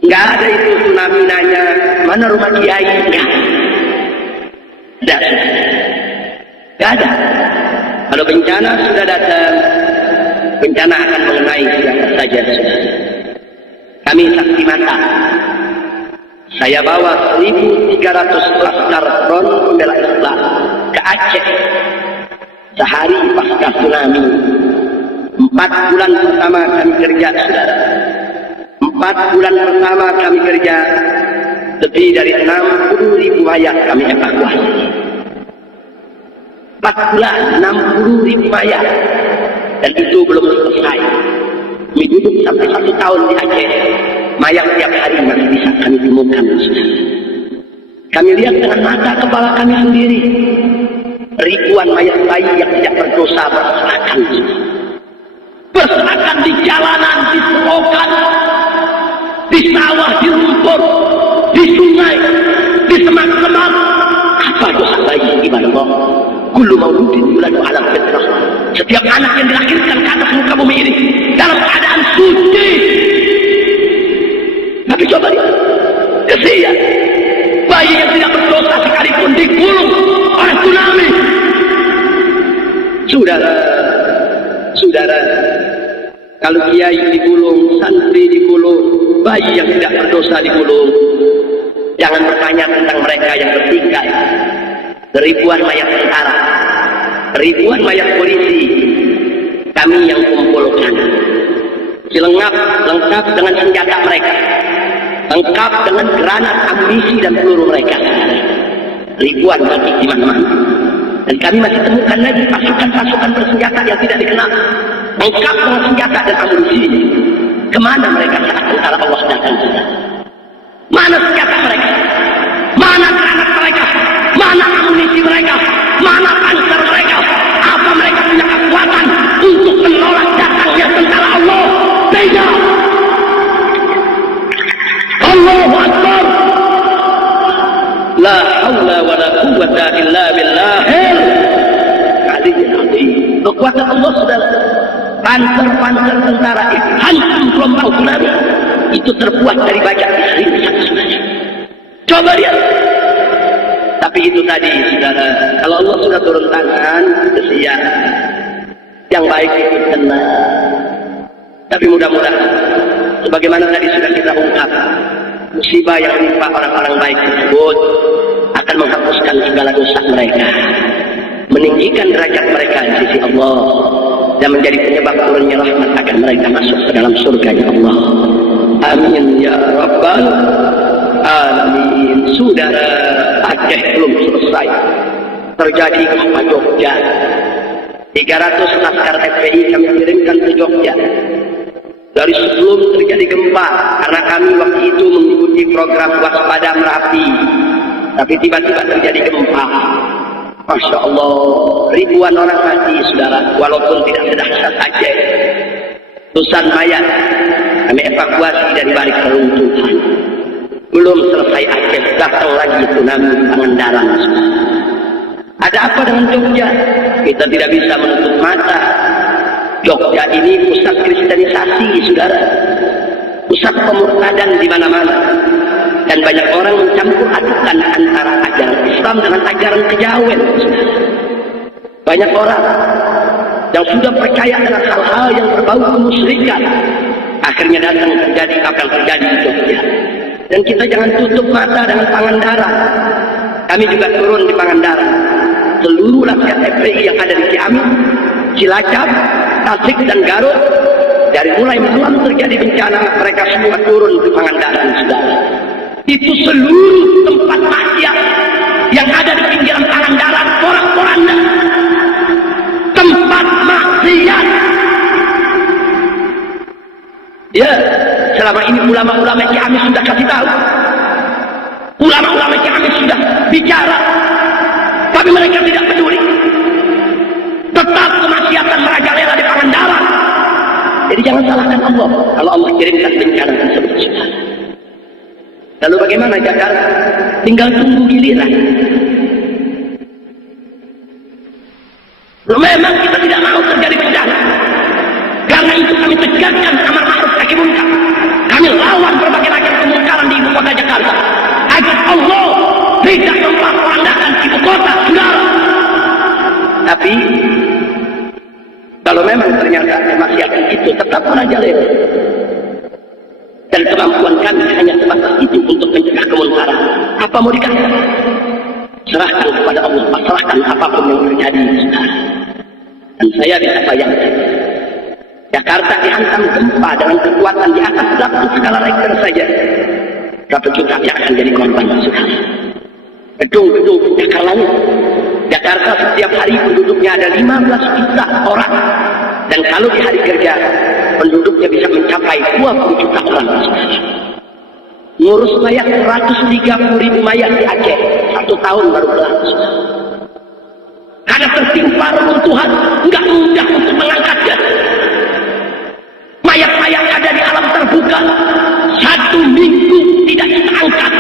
Nggak ada itu tsunami nanya mana rumah kiai, nggak ada. Kalau bencana sudah datang, bencana akan mengenai siapa saja. Kami saksi mata. Saya bawa 1.300 laskar front pembela Islam ke Aceh sehari pasca tsunami. 4 bulan pertama kami kerja, saudara. 4 bulan pertama kami kerja, lebih dari 60.000 mayat kami evakuasi. 4 bulan, 60.000 mayat. Dan itu belum selesai. Kami duduk sampai 1 tahun di Aceh. Mayat tiap hari masih bisa kami temukan. Kami lihat dengan mata kepala kami sendiri. Ribuan mayat bayi yang tidak berdosa berserakan. Berserakan di jalanan, di selokan, di sawah, di rumput, di sungai, di semak-semak. Apa dosa bayi ibadah Allah? Kullu mauludin yuladu ala fitrah. Setiap anak yang dilahirkan ke atas muka bumi ini dalam keadaan suci. Tapi coba lihat, kesian bayi yang tidak berdosa sekalipun digulung oleh tsunami. Saudara, kalau kiai digulung, santri digulung, bayi yang tidak berdosa digulung, jangan bertanya tentang mereka yang bertikai. Ribuan mayat tentara, ribuan mayat polisi, kami yang kumpulkan. Lengkap dengan senjata mereka, lengkap dengan granat, amunisi dan peluru mereka. Ribuan mati di mana-mana. Dan kami masih temukan lagi pasukan-pasukan bersenjata yang tidak dikenal, lengkap dengan senjata dan amunisi. Kemana mereka saat tentara Allah datang? Mana senjata mereka? Mana granat mereka? Mana amunisi mereka? Mana panser mereka? Apa mereka punya kekuatan untuk menolak datangnya tentara Allah? Tidak. Allahu Akbar. La haula wa la quwwata illa billahil aliyyil azim. Kekuatan Allah, saudara. Panser tentara itu hantam gelombang tsunami. Itu terbuat dari baja pisau, saudara. Coba lihat. Tapi itu tadi, saudara, kalau Allah sudah turun tangan, kesian. Yang baik itu tenang. Tapi mudah-mudahan, sebagaimana tadi sudah kita ungkap, musibah yang menimpa orang-orang baik tersebut akan menghapuskan segala dosa mereka, meninggikan derajat mereka di sisi Allah, dan menjadi penyebab turunnya rahmat agar mereka masuk ke dalam surga Allah. Amin ya Rabbal Alamin. Saudara, Aceh belum selesai. Terjadi gempa Jogja. 300 laskar FPI kami kirimkan ke Jogja. Dari sebelum terjadi gempa, karena kami waktu itu mengikuti program waspada Merapi. Tapi tiba-tiba terjadi gempa. Masya Allah, ribuan orang mati, saudara, walaupun tidak sedahsyat Aceh. Ratusan mayat kami evakuasi dari balik reruntuhan. Belum selesai Aceh, datang lagi tsunami Pangandaran. Ada apa dengan Jogja? Kita tidak bisa menutup mata. Jogja ini pusat kristenisasi, saudara. Pusat pemurtadan di mana-mana. Dan banyak orang mencampur adukan antara ajaran Islam dengan ajaran kejawen. Banyak orang yang sudah percaya dengan hal-hal yang berbau kemusyrikan, akhirnya datang terjadi apa yang terjadi di Jogja. Dan kita jangan tutup mata dengan Pangandaran. Kami juga turun di Pangandaran. Seluruh rakyat FPI yang ada di Ciamis, Cilacap, Tasik dan Garut, dari mulai malam terjadi bencana, mereka semua turun di Pangandaran, saudara. Itu seluruh tempat maksiat yang ada di pinggiran Pangandaran, porak-poranda, tempat maksiat. Ya, selama ini ulama-ulama Ciamis sudah kasih tahu, ulama-ulama Ciamis sudah bicara, tapi mereka tidak peduli. Tetap kemaksiatan merajalela di Pangandaran. Jadi jangan salahkan Allah kalau Allah kirimkan bencana tersebut. Lalu bagaimana Jakarta? Tinggal tunggu giliran. Memang kita tidak mau terjadi bencana. Karena itu kami tegakkan amar ma'ruf nahi munkar. Kami lawan berbagai macam kemungkaran di ibu kota Jakarta. Agar Allah tidak memporak-porandakan ibu kota, saudara. Tapi kalau memang ternyata kemaksiatan itu tetap merajalela dan kemampuan kami hanya sebatas itu untuk mencegah kemunkaran, apa mau dikatakan? Serahkan kepada Allah, pasrahkan apapun yang terjadi, saudara. Dan saya bisa bayangkan Jakarta dihantam gempa dengan kekuatan di atas 8 skala Richter saja, berapa juta yang akan jadi korban, saudara. Gedung-gedung cakar langit. Jakarta setiap hari penduduknya ada 15 juta orang, dan kalau di hari kerja penduduknya bisa mencapai 20 juta orang. Ngurus mayat 130.000 mayat di Aceh 1 tahun baru kelar. Karena tertimpa reruntuhan, nggak mudah untuk mengangkatnya. Mayat-mayat ada di alam terbuka 1 minggu tidak kita angkat.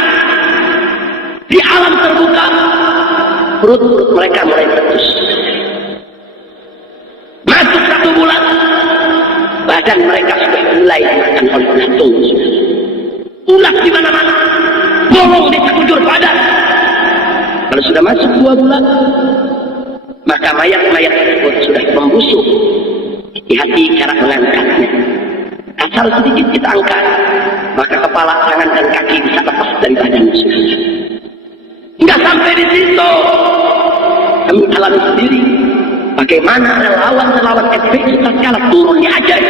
Di alam terbuka perut-perut mereka mulai meletus. Masuk 1 bulan, badan mereka sudah mulai dimakan oleh jantung. Ulat di mana-mana, bolong di sekujur badan. Kalau sudah masuk 2 bulan, maka mayat-mayat tersebut sudah membusuk. Hati-hati cara mengangkatnya. Asal sedikit kita angkat, maka kepala, tangan, dan kaki bisa lepas dari badan. Enggak sampai di situ, kami alami sendiri bagaimana relawan-relawan FPI tatkala turun di Aceh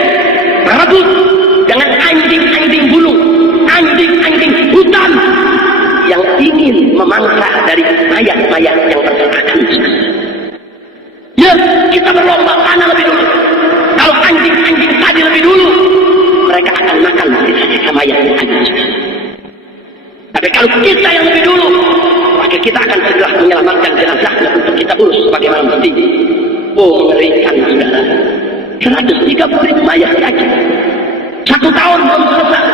merebut dengan anjing-anjing bulu, anjing-anjing hutan yang ingin memangsa dari mayat-mayat yang berserakan. Ya, kita berlomba mana lebih dulu. Kalau anjing-anjing tadi lebih dulu, mereka akan makan sisa-sisa mayat yang ada. Tapi kalau kita yang lebih dulu, maka kita akan segera menyelamatkan jenazahnya untuk kita urus sebagaimana mestinya. Oh, mengerikan, saudara. 130.000 mayat di Aceh 1 tahun belum selesai.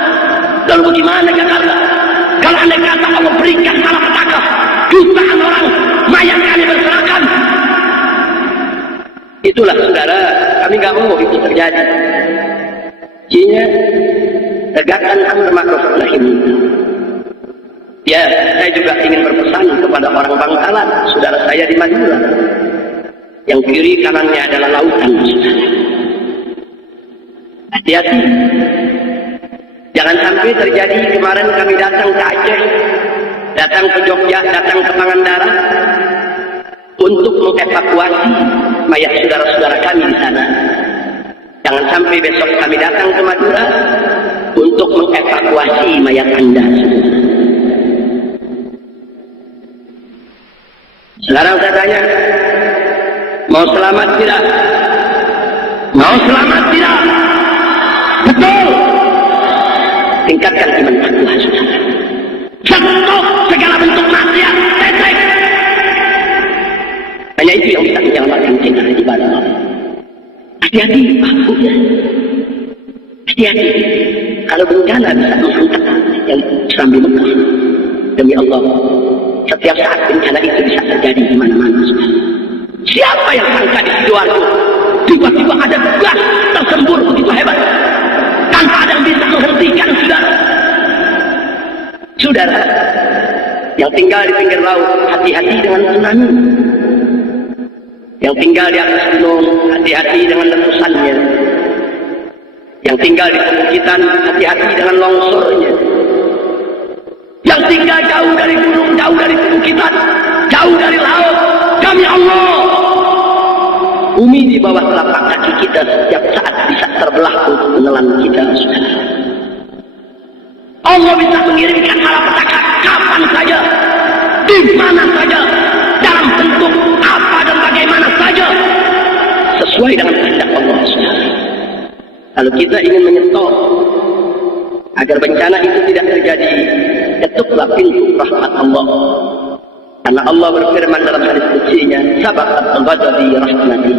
Lalu bagaimana Jakarta? Kalau andai kata Allah berikan malapetaka, jutaan orang mayat kami berserakan. Itulah, saudara, kami nggak mau itu terjadi. Jinya tegakkan amar ma'ruf nahi munkar. Ya, saya juga ingin berpesan kepada orang Bangkalan, saudara saya di Madura, yang kiri kanannya adalah lautan. Hati-hati, jangan sampai terjadi kemarin kami datang ke Aceh, datang ke Jogja, datang ke Pangandaran untuk mengevakuasi mayat saudara-saudara kami di sana. Jangan sampai besok kami datang ke Madura untuk mengevakuasi mayat Anda. Sekarang saya tanya, mau selamat tidak? Mau selamat tidak? Betul. Tingkatkan iman takwa, saudara. Stop segala bentuk maksiat, tetek. Hanya itu yang bisa menyelamatkan kita di ibadah. Hati-hati, Pak. Hati-hati. Kalau bencana bisa menghantar yang sambil Mekah. Demi Allah, setiap saat bencana itu bisa terjadi di mana-mana. Siapa yang sangka di Sidoarjo tiba-tiba ada gas tersembur begitu hebat tanpa ada yang bisa menghentikan, saudara. Saudara yang tinggal di pinggir laut, hati-hati dengan tsunami. Yang tinggal di atas gunung, hati-hati dengan letusannya. Yang tinggal di perbukitan, hati-hati dengan longsornya. yang tinggal jauh dari gunung, jauh dari perbukitan, jauh dari laut. Kami Allah. Bumi di bawah telapak kaki kita setiap saat bisa terbelah untuk menelan kita. Allah bisa mengirimkan malapetaka kapan saja, di mana saja, dalam bentuk apa dan bagaimana saja, sesuai dengan kehendak Allah. Kalau kita ingin menyetop agar bencana itu tidak terjadi, ketuklah pintu rahmat Allah. Karena Allah berfirman dalam hadis qudsinya, sabaqat ghadabi rahmati.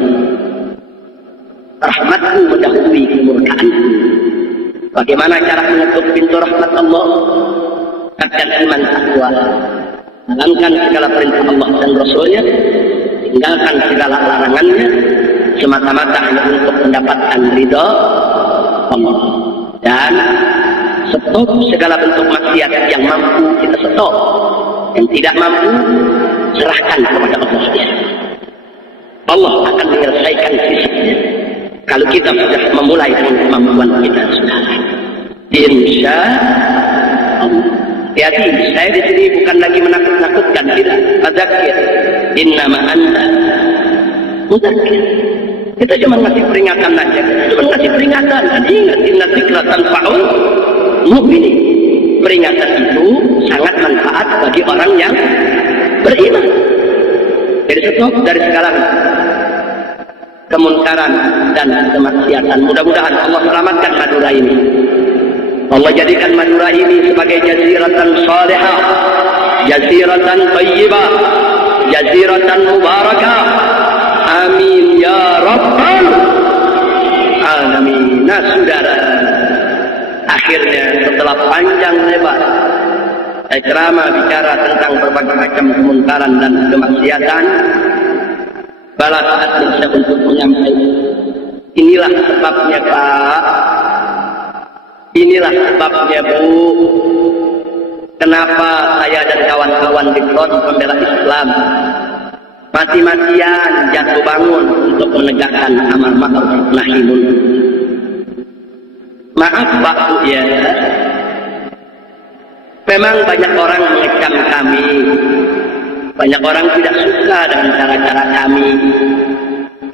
Rahmatku mendahului kemurkaanku. Bagaimana cara mengetuk pintu rahmat Allah? Akan iman takwa, jalankan segala perintah Allah dan Rasulnya, tinggalkan segala larangannya, semata-mata hanya untuk mendapatkan ridha Allah. Dan stop segala bentuk maksiat yang mampu kita stop, yang tidak mampu serahkan kepada Allah sendiri. Allah akan menyelesaikan sisanya kalau kita sudah memulai dengan kemampuan kita sekarang. Insya Allah. Hati-hati, saya di sini bukan lagi menakut-nakutkan, tidak. Fadzakir, innama anta mudzakir. Kita cuma ngasih peringatan aja. Cuma ngasih peringatan. Dan ingat, inna dzikra tanfa'ul mu'minin. Peringatan itu sangat manfaat bagi orang yang beriman. Dari stop dari segala kemunkaran dan kemaksiatan. Mudah-mudahan Allah selamatkan Madura ini. Allah jadikan Madura ini sebagai jaziratan salihah, jaziratan thayyibah, jaziratan mubarakah. Amin ya rabbal alamin. Nah saudara, akhirnya setelah panjang lebar ceramah bicara tentang berbagai macam kemungkaran dan kemaksiatan, bala saatnya saya untuk menyampaikan, inilah sebabnya Pak, inilah sebabnya Bu, kenapa saya dan kawan-kawan di Front Pembela Islam mati-matian jatuh bangun untuk menegakkan amar ma'ruf nahi munkar. Maaf Pak Bu ya, memang banyak orang mengecam kami, banyak orang tidak suka dengan cara-cara kami,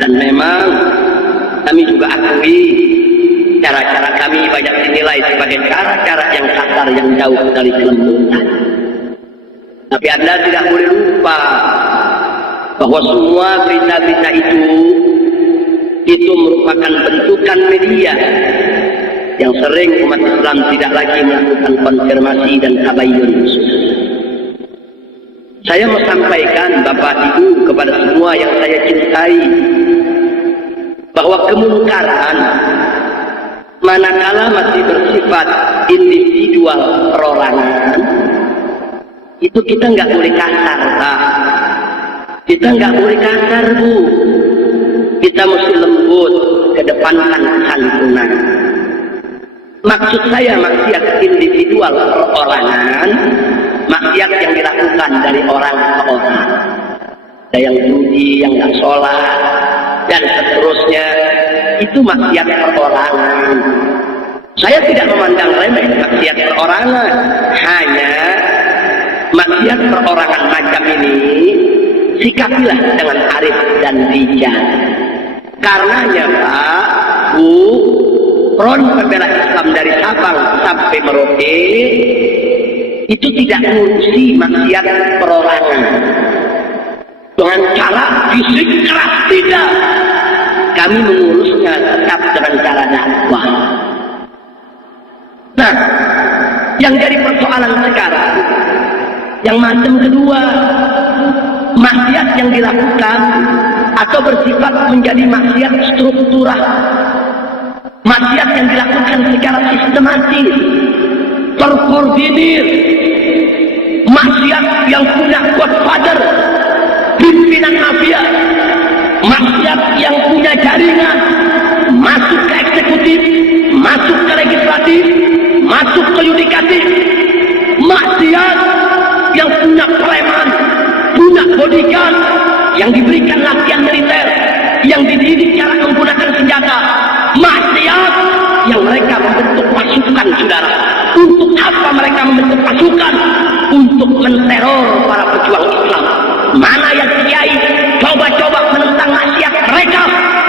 dan memang kami juga akui cara-cara kami banyak dinilai sebagai cara-cara yang kasar, yang jauh dari kelembutan. Tapi Anda tidak boleh lupa bahwa semua berita-berita itu merupakan bentukan media yang sering umat Islam tidak lagi melakukan konfirmasi dan tabayyun. Saya mau sampaikan Bapak Ibu kepada semua yang saya cintai, bahwa kemungkaran manakala masih bersifat individual perorangan, itu kita nggak boleh kasar Pak. Kita nggak boleh kasar Bu. Kita mesti lembut, kedepankan santunan. Maksud saya maksiat individual perorangan, maksiat yang dilakukan dari orang ke orang. Ada yang judi, yang nggak sholat, dan seterusnya. Itu maksiat perorangan. Saya tidak memandang remeh maksiat perorangan. Hanya maksiat perorangan macam ini, sikapilah dengan arif dan bijak. Karenanya Pak, Bu, Front Pembela Islam dari Sabang sampai Merauke itu tidak mengurusi maksiat perorangan dengan cara fisik keras, tidak. Kami mengurusnya tetap dengan cara dakwah. Nah, yang jadi persoalan sekarang, yang macam kedua, maksiat yang dilakukan atau bersifat menjadi maksiat struktural, maksiat yang dilakukan secara sistematis, terkoordinir, maksiat yang punya godfather, pimpinan mafia, maksiat yang punya jaringan, masuk ke eksekutif, masuk ke legislatif, masuk ke yudikatif, maksiat yang punya preman, punya bodyguard, yang diberikan latihan militer, yang dididik cara menggunakan senjata, maksiat yang mereka membentuk pasukan saudara. Untuk apa mereka membentuk pasukan untuk menteror para pejuang Islam. Mana yang kiai coba-coba menentang maksiat mereka,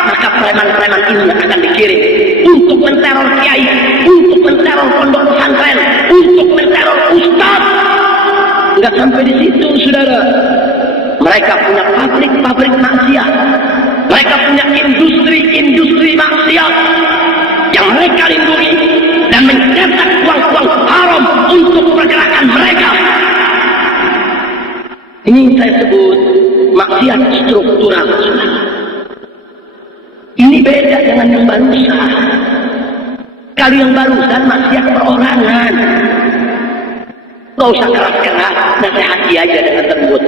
maka preman-preman ini akan dikirim untuk menteror kiai, untuk menteror pondok pesantren, untuk menteror ustaz. Enggak sampai di situ, saudara. Mereka punya pabrik-pabrik maksiat. Mereka punya industri-industri maksiat yang mereka lindungi dan mencetak uang-uang haram untuk pergerakan mereka. Ini saya sebut maksiat struktural. Ini beda dengan yang barusan. Kalau yang barusan maksiat perorangan, gak usah keras-keras, nasihati aja dengan tersebut.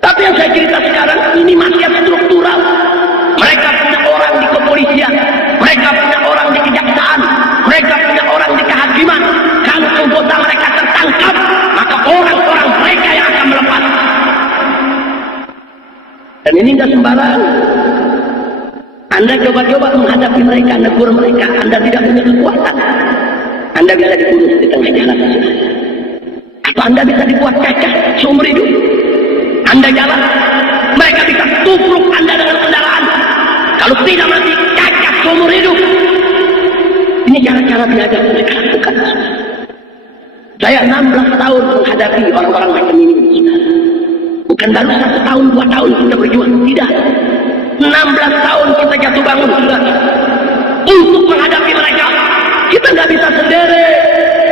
Tapi yang saya cerita sekarang ini maksiat struktural. Mereka punya orang di kepolisian, mereka punya orang di kejaksaan, mereka punya orang di kehakiman. Kalau anggota mereka tertangkap, maka orang-orang mereka yang akan melepas. Dan ini tidak sembarang. Anda coba-coba menghadapi mereka, negur mereka, Anda tidak punya kekuatan, Anda bisa dibunuh di tengah jalan. Atau Anda bisa dibuat cacat seumur hidup. Anda jalan, mereka bisa tubruk Anda dengan kendaraan. Kalau tidak mati, cacat seumur hidup. Ini cara-cara biadab mereka lakukan. Saya 16 tahun menghadapi orang-orang macam ini. Bukan baru 1 tahun, 2 tahun kita berjuang. Tidak. 16 tahun kita jatuh bangun sudah. Untuk menghadapi mereka, kita nggak bisa sendiri.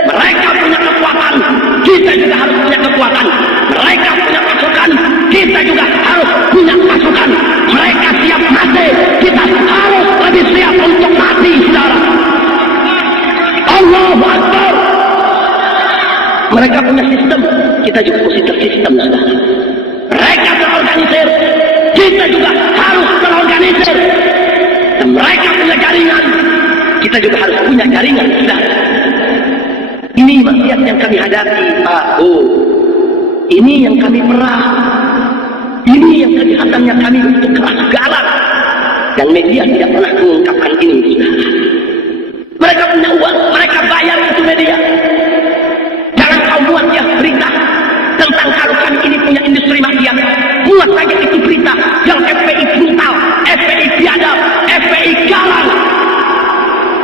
Mereka punya kekuatan, kita juga harus punya kekuatan. Mereka punya pasukan, kita juga harus punya pasukan. Mereka siap mati, kita harus lebih siap untuk mati, saudara. Allahu Akbar. Mereka punya sistem, kita juga mesti tersistem, saudara. Mereka terorganisir, kita juga harus terorganisir. Dan mereka punya jaringan, kita juga harus punya jaringan, saudara. Ini maksiat yang kami hadapi, Pak. Ini yang kami perah. Ini yang kejahatannya kami untuk keras galak. Dan media tidak pernah mengungkapkan ini. Mereka punya uang, mereka bayar itu media. Jangan kau buat ya berita tentang kalau kami ini punya industri maksiat. Buat saja itu berita yang FPI brutal, FPI biadab, FPI galang.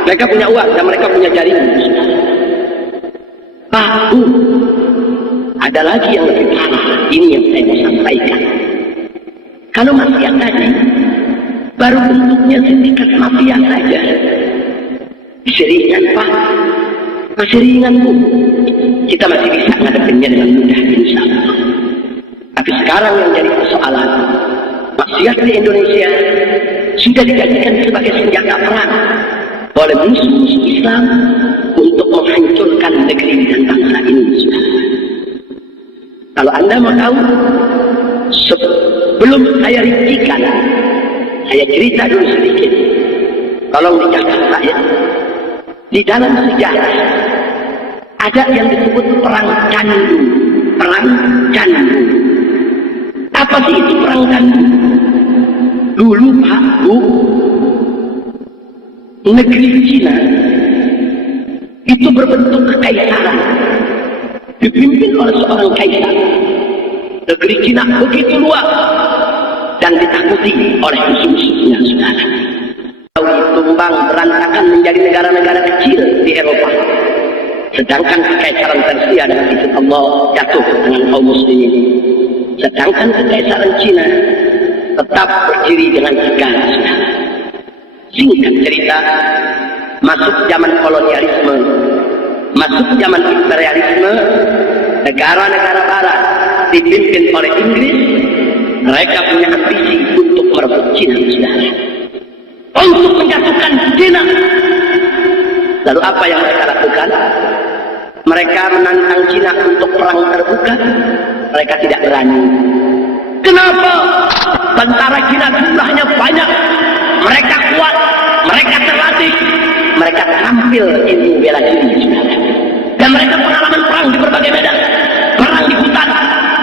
Mereka punya uang dan mereka punya jaringan. Pak, ada lagi yang lebih parah. Ini yang saya mau sampaikan. Kalau maksiat tadi baru bentuknya sindikat mafia saja, masih ringan, Pak. Masih ringan, Bu. Kita masih bisa ngadepinnya dengan mudah, insya Allah. Tapi sekarang yang jadi persoalan, maksiat di Indonesia sudah dijadikan sebagai senjata perang oleh musuh-musuh Islam untuk menghancurkan negeri dan bangsa ini. Kalau Anda mau tahu, sebelum saya rincikan, saya cerita dulu sedikit. Tolong dicatat saya. Di dalam sejarah ada yang disebut perang candu. Perang candu. Apa sih itu perang candu? Dulu Pak, Bu, negeri Cina itu berbentuk kekaisaran, dipimpin oleh seorang kaisar. Negeri Cina begitu luas dan ditakuti oleh musuh-musuhnya, saudara. Tumbang berantakan menjadi negara-negara kecil di Eropa. Sedangkan kekaisaran Persia dengan izin Allah jatuh dengan kaum muslimin. Sedangkan kekaisaran Cina tetap berdiri dengan tegak, saudara. Singkat cerita, masuk zaman kolonialisme, masuk zaman imperialisme, negara-negara barat dipimpin oleh Inggris, mereka punya ambisi untuk merebut Cina, saudara. Untuk menjatuhkan Cina. Lalu apa yang mereka lakukan? Mereka menantang Cina untuk perang terbuka. Mereka tidak berani. Kenapa? Tentara Cina jumlahnya banyak, mereka kuat, mereka terlatih, mereka tampil ilmu bela diri, saudara. Dan mereka pengalaman perang di berbagai medan, perang di hutan,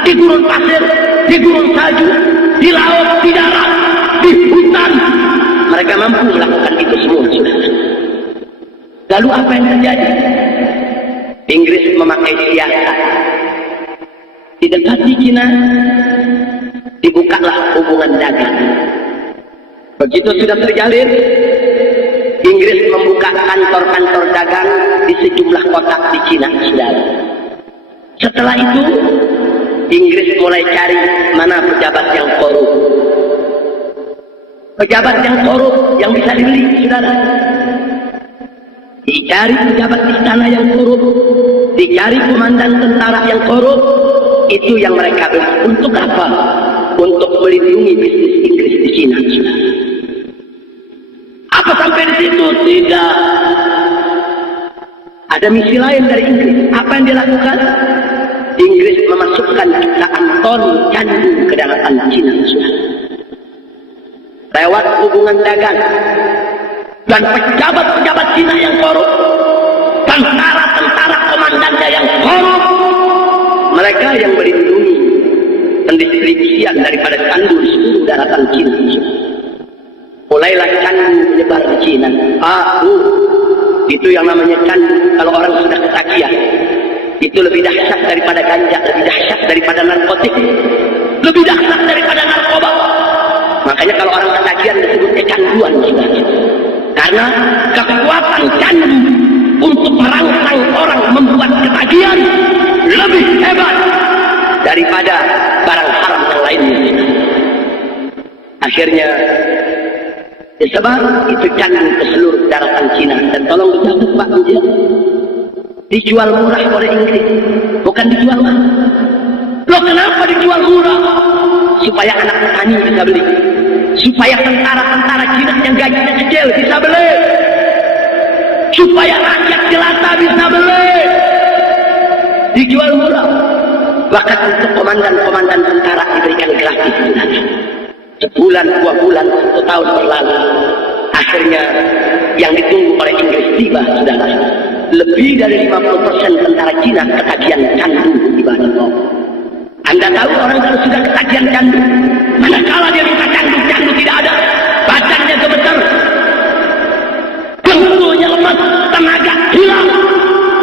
di gurun pasir, di gurun salju, di laut, di darat, di hutan. Mereka mampu melakukan itu semua, saudara. Lalu apa yang terjadi? Di Inggris memakai siasat. Didekati Cina, dibukalah hubungan dagang. Begitu sudah terjalin, Inggris membuka kantor-kantor dagang di sejumlah kota di Cina, saudara. Setelah itu, Inggris mulai cari mana pejabat yang korup. Pejabat yang korup yang bisa dibeli, saudara. Dicari pejabat istana yang korup, dicari komandan tentara yang korup, itu yang mereka beli. Untuk apa? Untuk melindungi bisnis Inggris di Cina, saudara. Apa sampai di situ? Tidak. Ada misi lain dari Inggris. Apa yang dilakukan? Inggris memasukkan jutaan ton candu ke daratan Cina, saudara. Lewat hubungan dagang dan pejabat-pejabat Cina yang korup, tentara-tentara komandannya yang korup, mereka yang melindungi pendistribusian daripada candu di seluruh daratan Cina. Mulailah candu menyebar di Cina. Itu yang namanya candu. Kalau orang sudah ketagihan, itu lebih dahsyat daripada ganja, lebih dahsyat daripada narkotik, lebih dahsyat daripada narkoba. Makanya kalau orang ketagihan disebut kecanduan, saudara. Karena kekuatan candu untuk merangsang orang membuat ketagihan lebih hebat daripada barang haram yang lainnya. Akhirnya disebar itu candu ke seluruh daratan Cina. Dan tolong dicatat Pak Buja, dijual murah oleh Inggris, bukan dijual mahal. Loh, kenapa dijual murah? Supaya anak petani bisa beli, supaya tentara-tentara Cina yang gajinya kecil bisa beli, supaya rakyat jelata bisa beli. Dijual murah. Bahkan untuk komandan-komandan tentara diberikan gratis. Sebulan, 2 bulan, 1 tahun berlalu. Akhirnya yang ditunggu oleh Inggris tiba, saudara. Lebih dari 50% tentara Cina ketagihan candu di badan. Anda tahu orang kalau sudah ketagihan candu, manakala dia minta candu, candu tidak ada, badannya gemeter, dengkulnya lemas, tenaga hilang.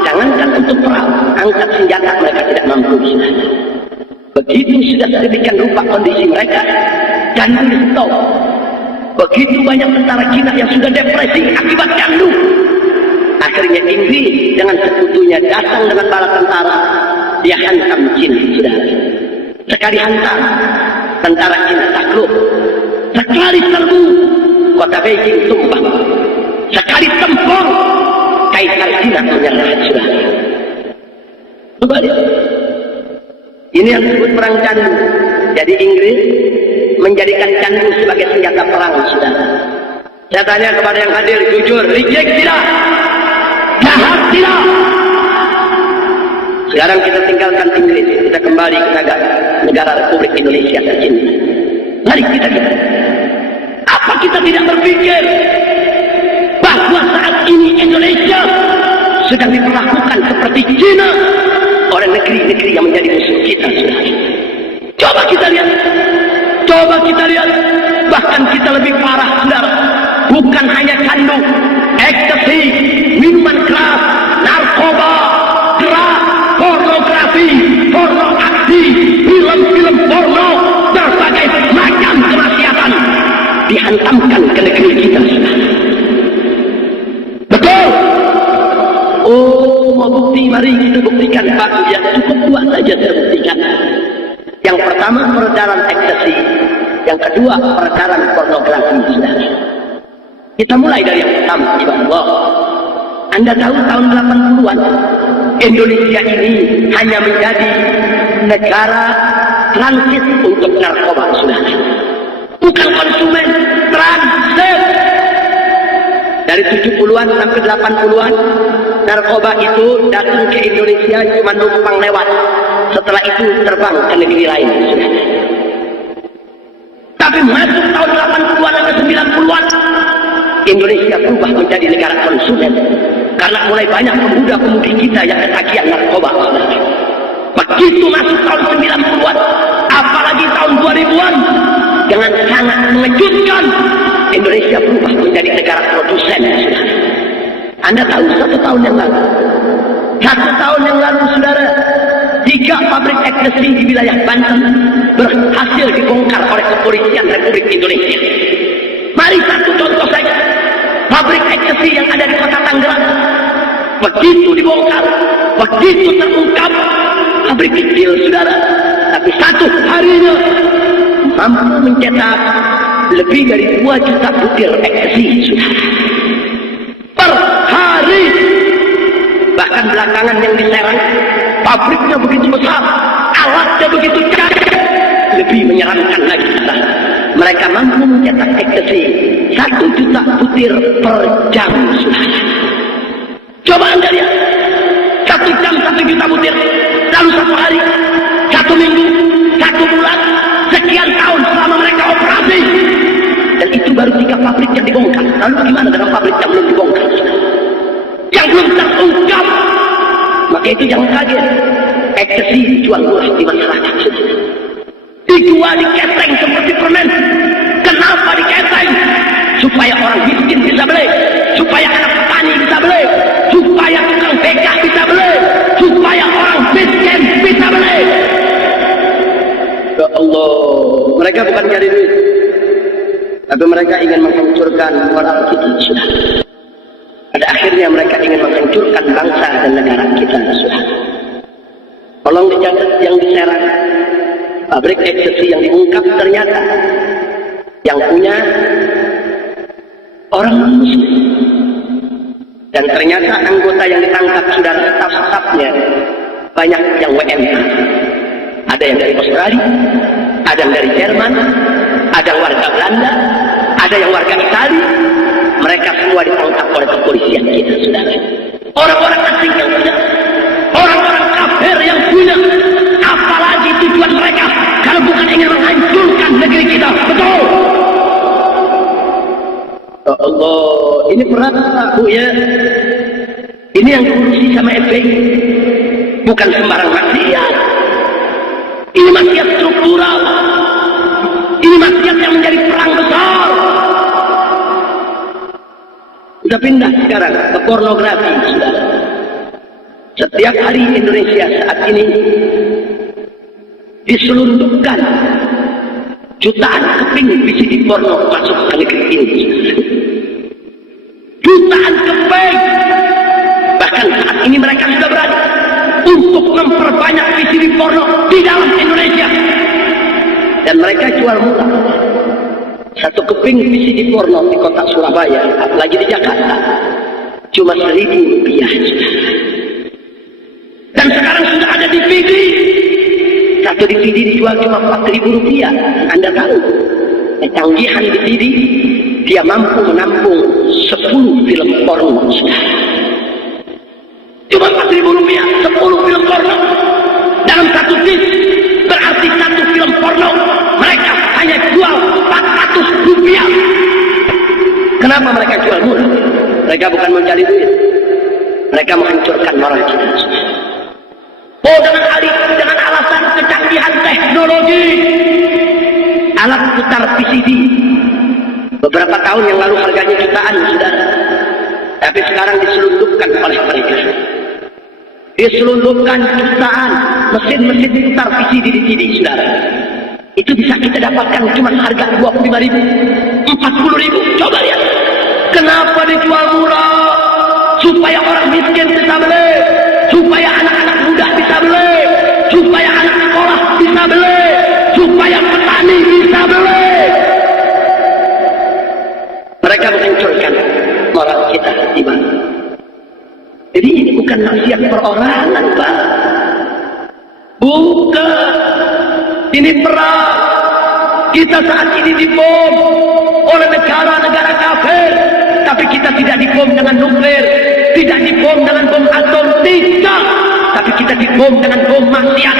Jangankan untuk perang, angkat senjata mereka tidak mampu. Begitu sudah sedemikian rupa kondisi mereka, candu di stop. Begitu banyak tentara Cina yang sudah depresi akibat candu. Akhirnya Inggris dengan sekutunya datang dengan bala tentara, dia hantam Cina, saudara. Sekali hantam, tentara Cina takluk. Sekali serbu, kota Beijing tumbang. Sekali tempur, Kaisar Cina menyerah, saudara. Coba lihat. Ini yang disebut perang candu. Jadi Inggris menjadikan candu sebagai senjata perang, saudara. Saya tanya kepada yang hadir, jujur, licik tidak? Jahat tidak? Sekarang kita tinggalkan Inggris, kita kembali ke negara Republik Indonesia tercinta. Mari kita. Apa kita tidak berpikir bahwa saat ini Indonesia sedang diperlakukan seperti Cina oleh negeri-negeri yang menjadi musuh kita, saudara? Coba kita lihat. Coba kita lihat. Bahkan kita lebih parah, saudara. Bukan hanya candu, ekstasi, minuman keras, narkoba, gerak, pornografi, porno aksi, film-film porno, berbagai macam kemaksiatan dihantamkan ke negeri kita, saudara. Betul? Oh, mau bukti? Mari kita buktikan, Pak. Ya, cukup 2 saja saya buktikan. Yang pertama peredaran ekstasi, yang kedua peredaran pornografi, saudara. Kita mulai dari yang pertama, Allah. Anda tahu tahun 80-an Indonesia ini hanya menjadi negara transit untuk narkoba, saudara. Bukan konsumen, transit. Dari 70-an sampai 80-an narkoba itu datang ke Indonesia cuma numpang lewat. Setelah itu terbang ke negeri lain, saudara. Tapi masuk tahun 80-an sampai 90-an Indonesia berubah menjadi negara konsumen. Karena mulai banyak pemuda-pemudi kita yang ketagihan narkoba, saudara. Begitu masuk tahun 90-an, apalagi tahun 2000-an, dengan sangat mengejutkan, Indonesia berubah menjadi negara produsen, saudara. Anda tahu 1 tahun yang lalu 1 tahun yang lalu, saudara, 3 pabrik ekstasi di wilayah Banten berhasil dibongkar oleh kepolisian Republik Indonesia. Mari satu contoh saja, pabrik ekstasi yang ada di kota Tangerang, begitu dibongkar, begitu terungkap, pabrik kecil, saudara, tapi satu harinya mampu mencetak lebih dari 2 juta butir ekstasi, saudara, per hari. Bahkan belakangan yang di Serang, pabriknya begitu besar, alatnya begitu canggih, lebih menyeramkan lagi, saudara. Mereka mampu mencetak ekstasi 1 juta butir per jam, saudara. Coba Anda lihat, 1 jam 1 juta butir, lalu 1 hari, 1 minggu, 1 bulan, sekian tahun selama mereka operasi. Dan itu baru 3 pabrik yang dibongkar. Lalu bagaimana dengan pabrik yang belum dibongkar, yang belum terungkap? Maka itu jangan kaget, ekstasi dijual murah di masyarakat, dijual di keteng seperti permen. Kenapa di keteng? Supaya orang miskin bisa beli, supaya anak petani bisa beli, supaya tukang becak bisa beli, supaya orang miskin bisa beli. Ya Allah, mereka bukan cari duit, tapi mereka ingin menghancurkan moral kita, sudah. Pada akhirnya mereka ingin menghancurkan bangsa dan negara kita, sudah. Tolong dicatat yang di Serang, pabrik ekstasi yang diungkap ternyata yang punya orang Muslim. Dan ternyata anggota yang ditangkap, saudara, staf-stafnya banyak yang WNA. Ada yang dari Australia, ada yang dari Jerman, ada yang warga Belanda, ada yang warga Italia. Mereka semua ditangkap oleh kepolisian kita, saudara. Orang-orang asing yang punya, orang-orang kafir yang punya. Apalagi tujuan mereka kalau bukan ingin menghancurkan negeri kita, betul? Ya Allah, ini berat, Bu, ya. Ini yang diurusi sama FPI, bukan sembarang maksiat. Ini maksiat struktural. Ini maksiat yang menjadi perang besar. Sudah pindah sekarang ke pornografi, sudah. Setiap hari Indonesia saat ini diselundupkan jutaan keping VCD porno masuk ke negeri ini. Jutaan keping. Bahkan saat ini mereka sudah berani untuk memperbanyak VCD porno di dalam Indonesia. Dan mereka jual murah. 1 keping VCD porno di kota Surabaya, apalagi di Jakarta, cuma Rp1.000. Dan sekarang sudah ada DVD. 1 DVD dijual cuma Rp4.000. Anda tahu, kecanggihan DVD, dia mampu menampung 10 film porno. Cuma Rp4.000, 10 film porno dalam 1 disc. Berarti 1 film porno mereka hanya jual Rp400. Kenapa mereka jual murah? Mereka bukan mencari duit, mereka menghancurkan moral kita. Oh, dengan alasan kecanggihan teknologi, alat putar VCD beberapa tahun yang lalu harganya jutaan, saudara, tapi sekarang diselundupkan oleh mereka. Diselundupkan jutaan mesin-mesin putar VCD di sini, saudara. Itu bisa kita dapatkan cuma harga Rp25.000, Rp40.000. Coba lihat, kenapa dijual murah? Supaya orang miskin bisa beli, supaya anak-anak muda bisa beli, supaya anak sekolah bisa beli, supaya petani bisa beli. Mereka menghancurkan moral kita, iman. Jadi ini bukan maksiat perorangan, Pak. Bukan. Ini perang. Kita saat ini dibom oleh negara-negara kafir, tapi kita tidak dibom dengan nuklir, tidak dibom dengan bom atom, tidak. Tapi kita dibom dengan bom maksiat,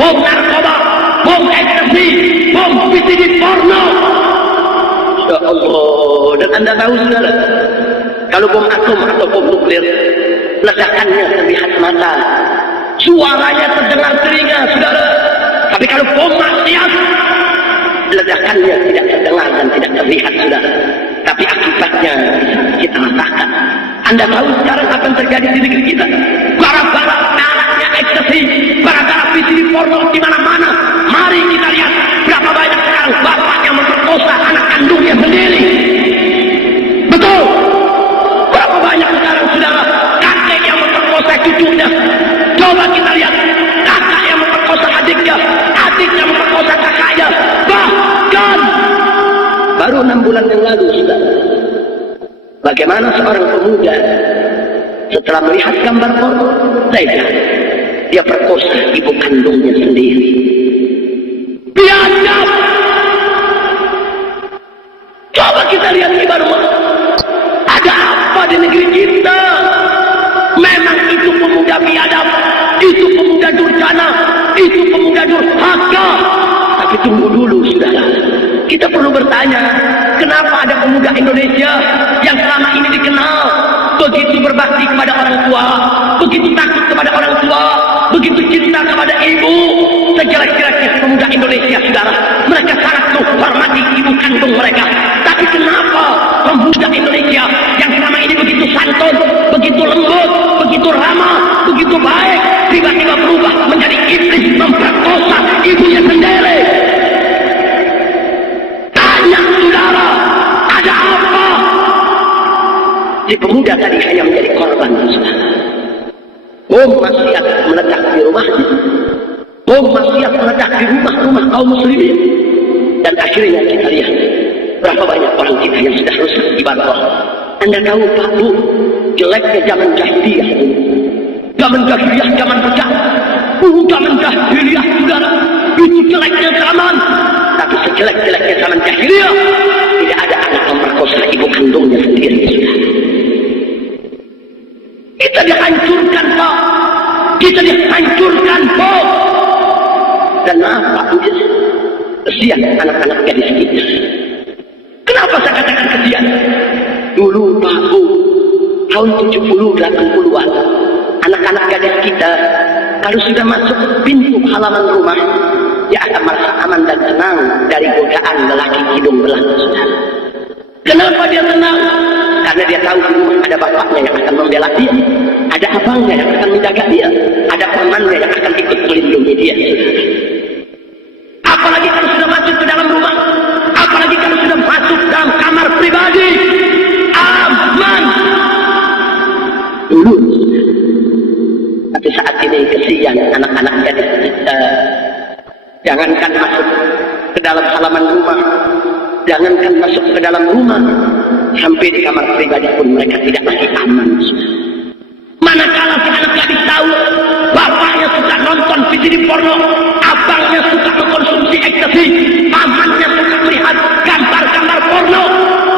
bom narkoba, bom ekstasi, bom VCD porno. Ya Allah. Dan Anda tahu, saudara, kalau bom atom atau bom nuklir, ledakannya terlihat mata, suaranya terdengar telinga, saudara. Tapi kalau bom maksiat, ledakannya tidak terdengar dan tidak terlihat, saudara. Tapi akibatnya bisa kita rasakan. Anda tahu sekarang apa yang terjadi di negeri kita? Para Baru 6 bulan yang lalu, saudara, bagaimana seorang pemuda setelah melihat gambar porno, tega dia perkosa ibu kandungnya sendiri. Biadab. Coba kita lihat di Barma, ada apa di negeri kita? Memang itu pemuda biadab, itu pemuda durjana, itu pemuda durhaka. Tapi tunggu dulu, saudara, kita perlu bertanya, kenapa ada pemuda Indonesia yang selama ini dikenal begitu berbakti kepada orang tua, begitu takut kepada orang tua, begitu cinta kepada ibu? Sejelek-jeleknya pemuda Indonesia, saudara, mereka sangat menghormati ibu kandung mereka. Tapi kenapa pemuda Indonesia yang selama ini begitu santun, begitu lembut, begitu ramah, begitu baik, tiba-tiba berubah menjadi iblis memperkosa ibunya sendiri? Tanya, saudara, ada apa? Si pemuda tadi hanya menjadi korban, saudara. Maksiat meledak di rumahnya, maksiat meledak di rumah-rumah kaum muslimin, dan akhirnya kita lihat berapa banyak orang kita yang sudah rusak di Barma. Anda tahu, Pak, Bu, jeleknya zaman jahiliyah, zaman jahiliyah, zaman bejat, zaman jahiliyah, saudara, itu jeleknya zaman. Tapi sejelek-jeleknya zaman jahiliyah, tidak ada anak memperkosa ibu kandungnya sendiri, saudara. Kita dihancurkan, Pak. Kita dihancurkan, Pak. Dan apa? Kesian anak-anak gadis kita. Kenapa saya katakan kesian? Dulu, Pak, Bu, tahun 70, 80-an, anak-anak gadis kita kalau sudah masuk pintu halaman rumah, dia akan merasa aman dan tenang dari godaan lelaki hidung belang, saudara. Kenapa dia tenang? Karena dia tahu di rumah ada bapaknya yang akan membela dia, ada abangnya yang akan menjaga dia, ada pamannya yang akan ikut melindungi dia, saudara. Apalagi kalau sudah masuk ke dalam rumah, apalagi kalau sudah masuk dalam kamar pribadi, aman dulu. Tapi saat ini kesian anak-anak gadis kita. Jangankan masuk ke dalam halaman rumah, jangankan masuk ke dalam rumah, sampai di kamar pribadi pun mereka tidak lagi aman. Manakala si anak gadis tahu bapaknya suka nonton VCD porno, abangnya suka mengkonsumsi ekstasi, pamannya suka melihat gambar-gambar porno,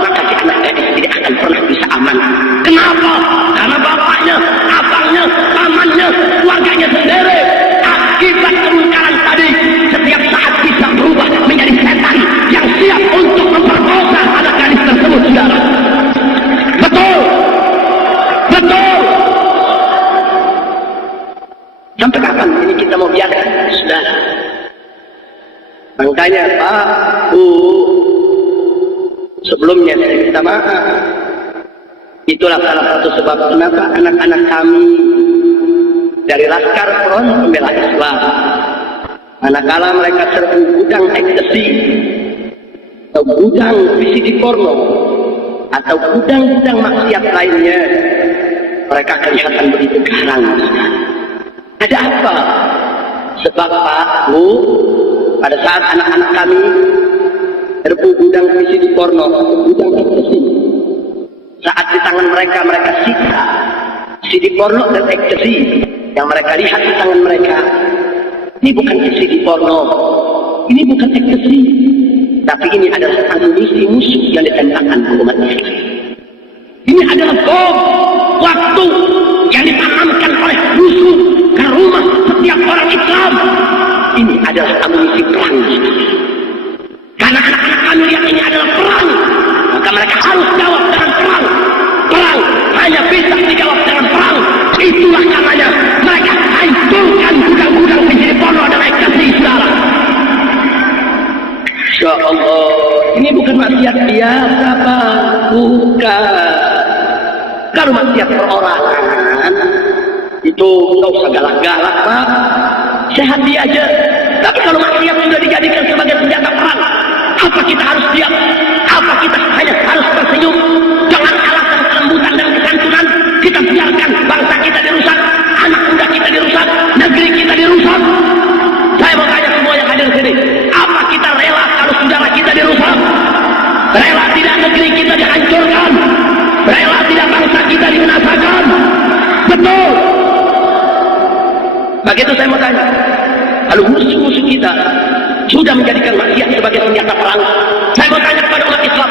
maka si anak gadis tidak akan pernah bisa aman. Kenapa? Karena bapaknya, abangnya, pamannya, keluarganya sendiri akibat kemungkaran tadi setiap saat bisa berubah menjadi setan yang siap untuk memperkosa anak gadis tersebut, saudara. Betul, betul. Sampai kapan ini kita mau biarkan, saudara? Makanya, Pak, Bu, sebelumnya saya minta maaf. Itulah salah satu sebab kenapa anak-anak kami dari Laskar Front Pembela Islam, manakala mereka serbu gudang ekstasi atau gudang VCD porno atau gudang-gudang maksiat lainnya, mereka kelihatan begitu garang. Ada apa? Sebab, Pak, Bu, pada saat anak-anak kami serbu gudang VCD porno atau gudang ekstasi, saat di tangan mereka, mereka sita VCD porno dan ekstasi yang mereka lihat di tangan mereka. Ini bukan VCD porno, ini bukan ekstasi, tapi ini adalah amunisi musuh yang ditembakkan ke umat Islam. Ini adalah bom waktu yang ditanamkan oleh musuh ke rumah setiap orang Islam. Ini adalah amunisi perang. Karena anak-anak kami lihat ini adalah perang, maka mereka harus jawab dengan perang. Perang hanya bisa dijawab dengan perang. Itulah karenanya mereka hancurkan gudang-gudang VCD porno dan ekstasi, saudara. Insya Allah, ini bukan maksiat biasa, Pak. Bukan. Kalau maksiat perorangan itu nggak usah galak-galak, Pak. Sehat dia aja. Tapi kalau maksiat sudah dijadikan sebagai senjata perang, apa kita harus diam? Apa kita hanya harus tersenyum? Dengan alasan kelembutan dan kesantunan, kita biarkan bangsa kita dirusak, anak muda kita dirusak, negeri kita dirusak. Saya mau tanya semua yang hadir di sini, apa kita rela kalau saudara kita dirusak? Rela Begitu saya mau tanya, kalau musuh-musuh kita sudah menjadikan maksiat sebagai senjata perang, saya mau tanya kepada umat Islam,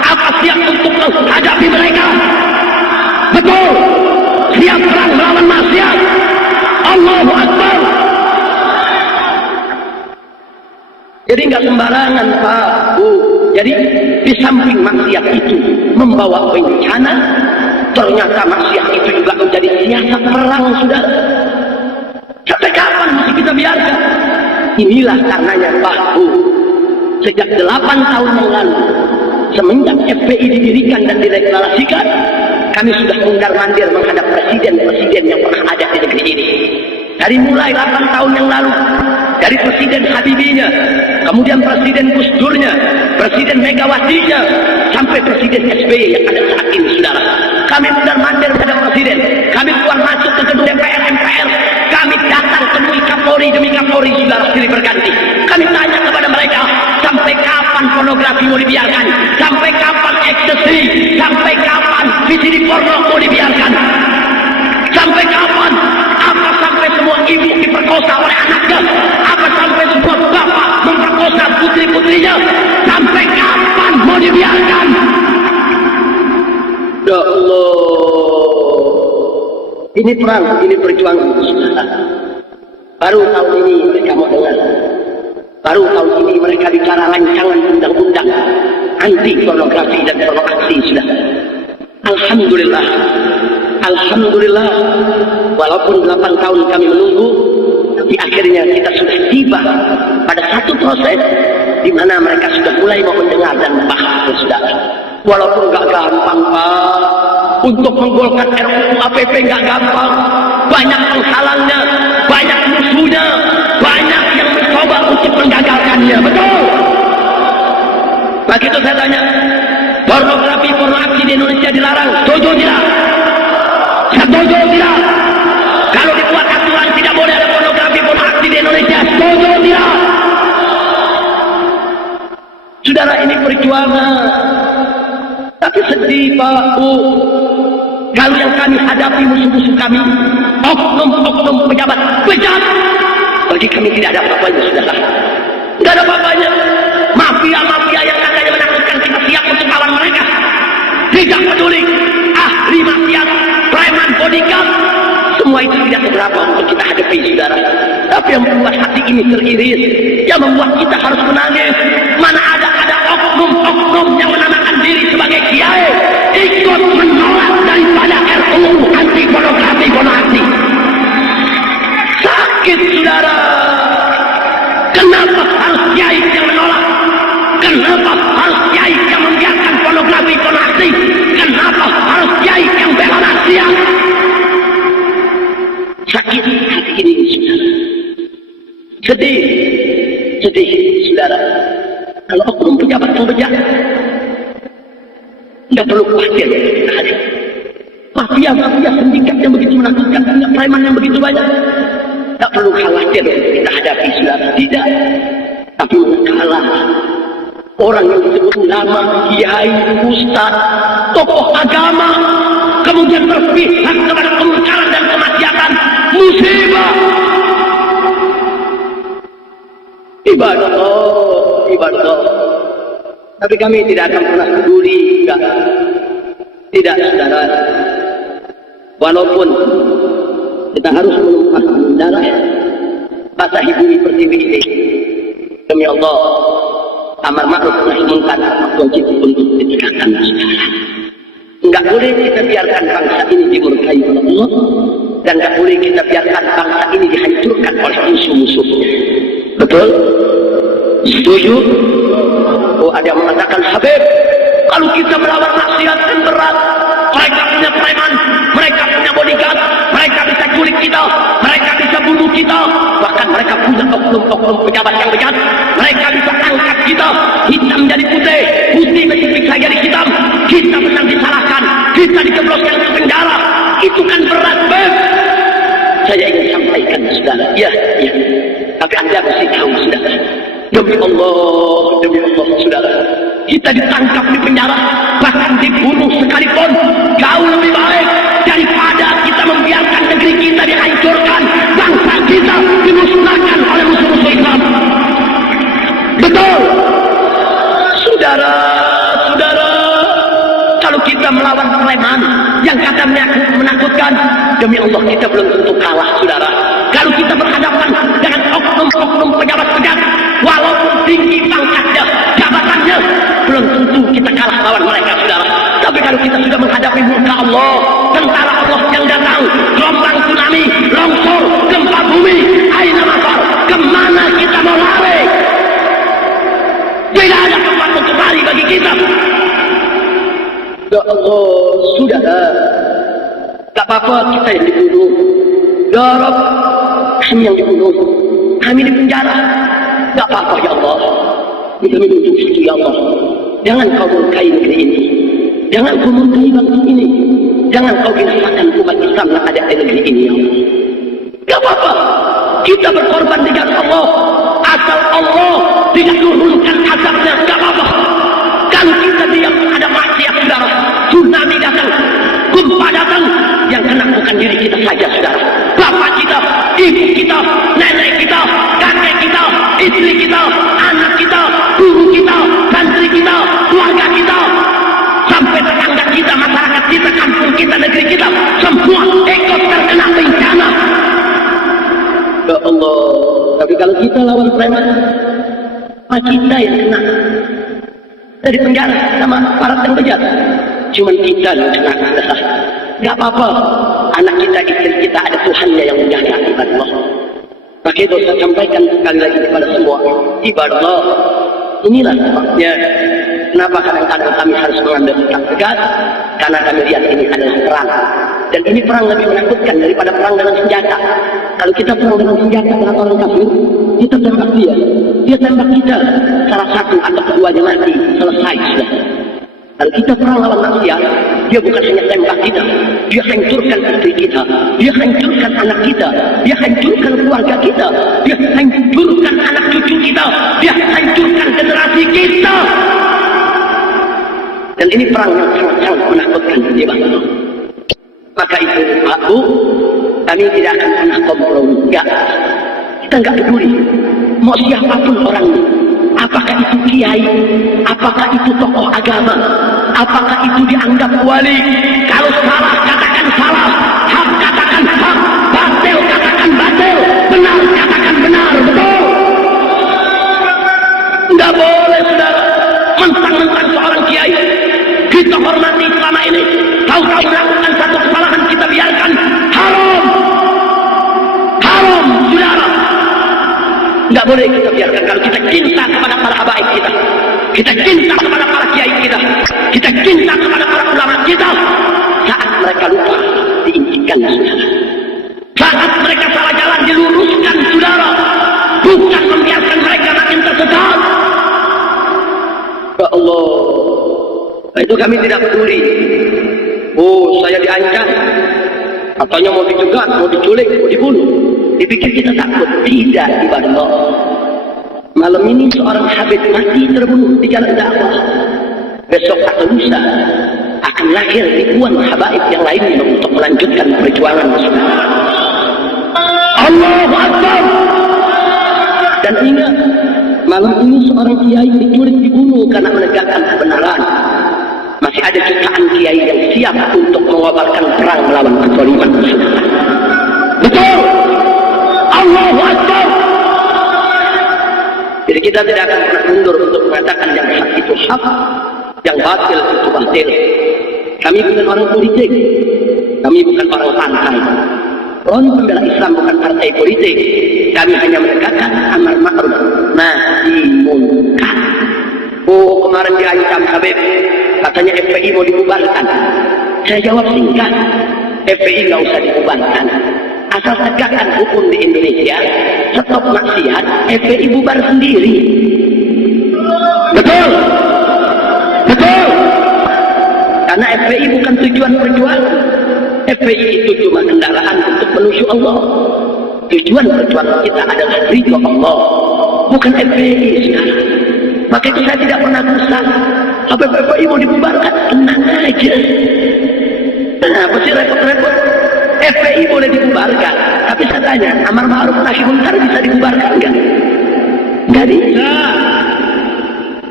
apa siap untuk menghadapi mereka? Betul, siap perang melawan maksiat. Allahu Akbar. Jadi nggak sembarangan Pak. Jadi di samping maksiat itu membawa bencana, ternyata maksiat itu juga menjadi siasat perang, sudah. Sampai kapan mesti kita biarkan? Inilah karenanya Pak, sejak 8 tahun yang lalu, semenjak FPI didirikan dan direklamasikan, kami sudah mundar-mandir menghadap presiden-presiden yang pernah ada di negeri ini. Dari mulai 8 tahun yang lalu, dari Presiden Habibie-nya, kemudian Presiden Gus Durnya, Presiden Megawati-nya, sampai Presiden SBY yang ada saat ini, saudara. Kami mundar-mandir menghadap presiden, kami keluar masuk ke gedung DPR, MPR, kami datang temui Kapolri demi Kapolri, saudara, silih berganti. Kami tanya kepada mereka, sampai kapan pornografi mau dibiarkan? Sampai kapan ekstasi? Sampai kapan VCD porno mau dibiarkan? Sampai kapan? Apa sampai semua ibu diperkosa oleh anaknya? Apa sampai semua bapak memperkosa putri-putrinya? Sampai kapan mau dibiarkan? Ya Allah, ini perang, ini perjuangan. Baru tahun ini mereka mau dengar. Baru tahun ini mereka bicara rancangan undang-undang anti pornografi dan pornografi, sudah. Alhamdulillah, alhamdulillah. Walaupun 8 tahun kami menunggu, tapi akhirnya kita sudah tiba pada satu proses di mana mereka sudah mulai mau mendengar dan membahas, sudah. Walaupun gak gampang Pak, untuk menggolkan RUU APP gak gampang, banyak penghalangnya, banyak musuhnya, banyak yang mencoba untuk menggagalkannya, betul? Begitu saya tanya, pornografi pornografi di Indonesia dilarang, setuju tidak? Setuju tidak? Kalau dibuat aturan tidak boleh ada pornografi pornografi di Indonesia, setuju tidak? Saudara, ini perjuangan. Tapi sedih Pak, kalau yang kami hadapi musuh-musuh kami, oknum-oknum pejabat bejat, bagi kami tidak ada apa-apanya, saudara. Tidak ada apa-apanya. Mafia-mafia yang katanya menakutkan kita siap untuk lawan mereka, tidak peduli. Ahli maksiat, preman, bodyguard, semua itu tidak seberapa untuk kita hadapi, saudara. Tapi yang membuat hati ini teriris, yang membuat kita harus menangis, mana ada oknum-oknum yang menamakan diri sebagai kiai ikut menolak daripada RUU anti pornografi pornografi. Sakit, saudara. Kenapa harus kiai yang menolak? Kenapa harus kiai yang membiarkan pornografi pornografi? Kenapa harus kiai yang bela maksiat? Sakit hati ini, saudara. Sedih, sedih, saudara. Kalau oknum pejabat yang bejat, tidak perlu khawatir kita hadir. Mafia-mafia sindikat yang begitu menakutkan, punya preman yang begitu banyak, tidak perlu khawatir kita hadapi, saudara. Tidak. Tapi kalah orang yang disebut ulama, kiai, ustaz, tokoh agama, kemudian berpihak kepada kemungkaran dan kemaksiatan, musibah. Ibadah Allah, ibadah Allah. Tapi kami tidak akan pernah peduli, tidak, saudara. Walaupun kita harus menumpahkan darah, basahi bumi pertiwi ini, demi Allah, amar ma'ruf nahi munkar wajib untuk ditegakkan, saudara. Enggak boleh kita biarkan bangsa ini dimurkai oleh Allah, dan enggak boleh kita biarkan bangsa ini dihancurkan oleh musuh-musuhnya. Betul? Setuju? Oh, ada yang mengatakan, Habib, kalau kita melawan maksiat kan berat. Mereka punya preman, mereka punya bodyguard, mereka bisa culik kita, mereka bisa bunuh kita, bahkan mereka punya oknum-oknum pejabat yang bejat. Mereka bisa angkat kita, hitam jadi putih, putih bisa jadi hitam. Kita benar disalahkan, kita dijebloskan ke penjara. Itu kan berat, Beb. Saya ingin sampaikan, saudara. Ya. Tapi Anda mesti tahu, saudara. Demi Allah, saudara. Kita ditangkap di penjara, bahkan dibunuh sekalipun, jauh lebih baik daripada kita membiarkan negeri kita dihancurkan, bangsa kita Betul. Saudara, kalau kita melawan preman yang katanya menakutkan, demi Allah kita belum tentu kalah, saudara. Kalau kita berhadapan dengan oknum-oknum pejabat-pejabat, walaupun tinggi pangkatnya, jabatannya, belum tentu kita kalah lawan mereka, saudara. Tapi kalau kita sudah menghadapi muka Allah, tentara Allah yang datang, gelombang tsunami, longsor, gempa bumi, aina mafar, kemana kita mau lari? Tidak ada tempat untuk lari bagi kita. Ya Allah, sudah. Tak apa-apa kita yang dibunuh. Ya Rabb, kami yang dibunuh, kami di penjara. Tak apa-apa ya Allah. Kami menuju situ ya Allah. Jangan kau murkai negeri ini. Jangan kau murkai bangsa ini. Jangan kau binasakan umat Islam yang ada di negeri ini ya Allah. Tak apa-apa. Kita berkorban di jalan Allah. Asal Allah tidak turunkan azabnya, tak apa-apa. Kalau kita diam ada maksiat, saudara, tsunami datang, gempa datang, yang kena bukan diri kita saja, saudara. Bapak kita, ibu kita, nenek kita, kakek kita, istri kita, anak kita, guru kita, santri kita, keluarga kita, sampai tetangga kita, masyarakat kita, kampung kita, negeri kita, semua ikut terkena bencana. Ya Allah, tapi kalau kita lawan preman, kita yang kena dari penjara sama para pengejar. Cuman kita yang kena. Gak apa-apa, anak kita, istri kita, ada Tuhannya yang menjaga ibadah Allah. Maka itu saya sampaikan sekali lagi kepada semua ibadah Allah. Inilah sebabnya kenapa kadang-kadang kami harus mengambil sikap tegas, karena kami lihat ini adalah perang, dan ini perang lebih menakutkan daripada perang dengan senjata. Kalau kita perang dengan senjata dengan orang kafir, kita tembak dia tembak kita, salah satu atau keduanya mati, selesai sudah. Kalau kita perang lawan maksiat, dia bukan hanya tembak kita, dia hancurkan istri kita, dia hancurkan anak kita, dia hancurkan keluarga kita, dia hancurkan anak cucu kita, dia hancurkan generasi kita. Dan ini perang yang sangat-sangat menakutkan di bawah. Maka itu Pak Bu, kami tidak akan pernah kompromi. Enggak. Kita enggak peduli mau siapapun orangnya. Apakah itu kiai, apakah itu tokoh agama, apakah itu dianggap wali. Kalau salah katakan salah, hak katakan hak, batil katakan batil, benar katakan benar. Betul. Enggak boleh saudara mentang-mentang seorang kiai kita hormati selama ini, tahu-tahu melakukan satu kesalahan kita biarkan. Haram, saudara. Enggak boleh kita biarkan. Kalau kita cinta kepada para habaib kita cinta kepada para kiai kita cinta kepada para ulama kita, saat mereka lupa diinjikan, saudara. Saat mereka salah jalan diluruskan, saudara. Bukan membiarkan mereka makin tersesat. Ya Allah, itu kami tidak peduli. Oh, saya diancam, katanya mau dicegat, mau diculik, mau dibunuh. Dipikir kita takut. Tidak, ibadah Allah. Malam ini seorang habib mati terbunuh di jalan dakwah. Besok atau lusa akan lahir ribuan habaib yang lainnya untuk melanjutkan perjuangan Rasulullah. Allahu Akbar. Dan ingat, malam ini seorang kiai diculik, dibunuh karena menegakkan kebenaran. Masih ada jutaan kiai yang siap untuk mengobarkan perang melawan kezaliman. Betul. Allahu Akbar. Jadi kita tidak akan pernah mundur untuk mengatakan yang hak itu hak, yang batil itu batil. Kami bukan orang politik, kami bukan orang pantai. Front Pembela Islam bukan partai politik. Kami hanya menegakkan amar ma'ruf nahi munkar. Oh, kemarin diancam Habib, katanya FPI mau dibubarkan. Saya jawab singkat, FPI nggak usah dibubarkan. Asal tegakkan hukum di Indonesia, stop maksiat, FPI bubar sendiri. Betul. Karena FPI bukan tujuan perjuangan. FPI itu cuma kendaraan untuk menuju Allah. Tujuan perjuangan kita adalah ridho Allah, bukan FPI sekarang. Maka itu saya tidak pernah gusar. Apa FPI mau dibubarkan? Tenang aja. Kenapa sih repot-repot? FPI boleh dibubarkan, tapi saya tanya, amar ma'ruf nahi munkar bisa dibubarkan enggak? Enggak bisa.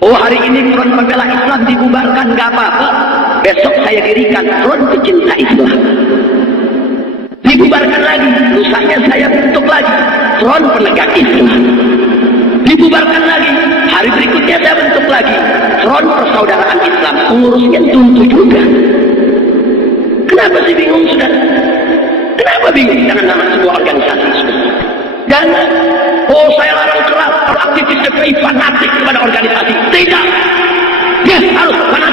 Oh, hari ini Front Pembela Islam dibubarkan, nggak apa-apa. Besok saya dirikan Front Pecinta Islam. Dibubarkan lagi, lusanya saya bentuk lagi Front Penegak Islam. Dibubarkan lagi, hari berikutnya saya bentuk lagi Front Persaudaraan Islam. Pengurusnya tentu juga. Kenapa sih bingung, sudah? Kenapa bingung? Jangan nama sebuah organisasi, sudah. Jangan. Oh, saya larang keras kalau aktivis FPI fanatik kepada organisasi. Tidak. Dia harus fanatik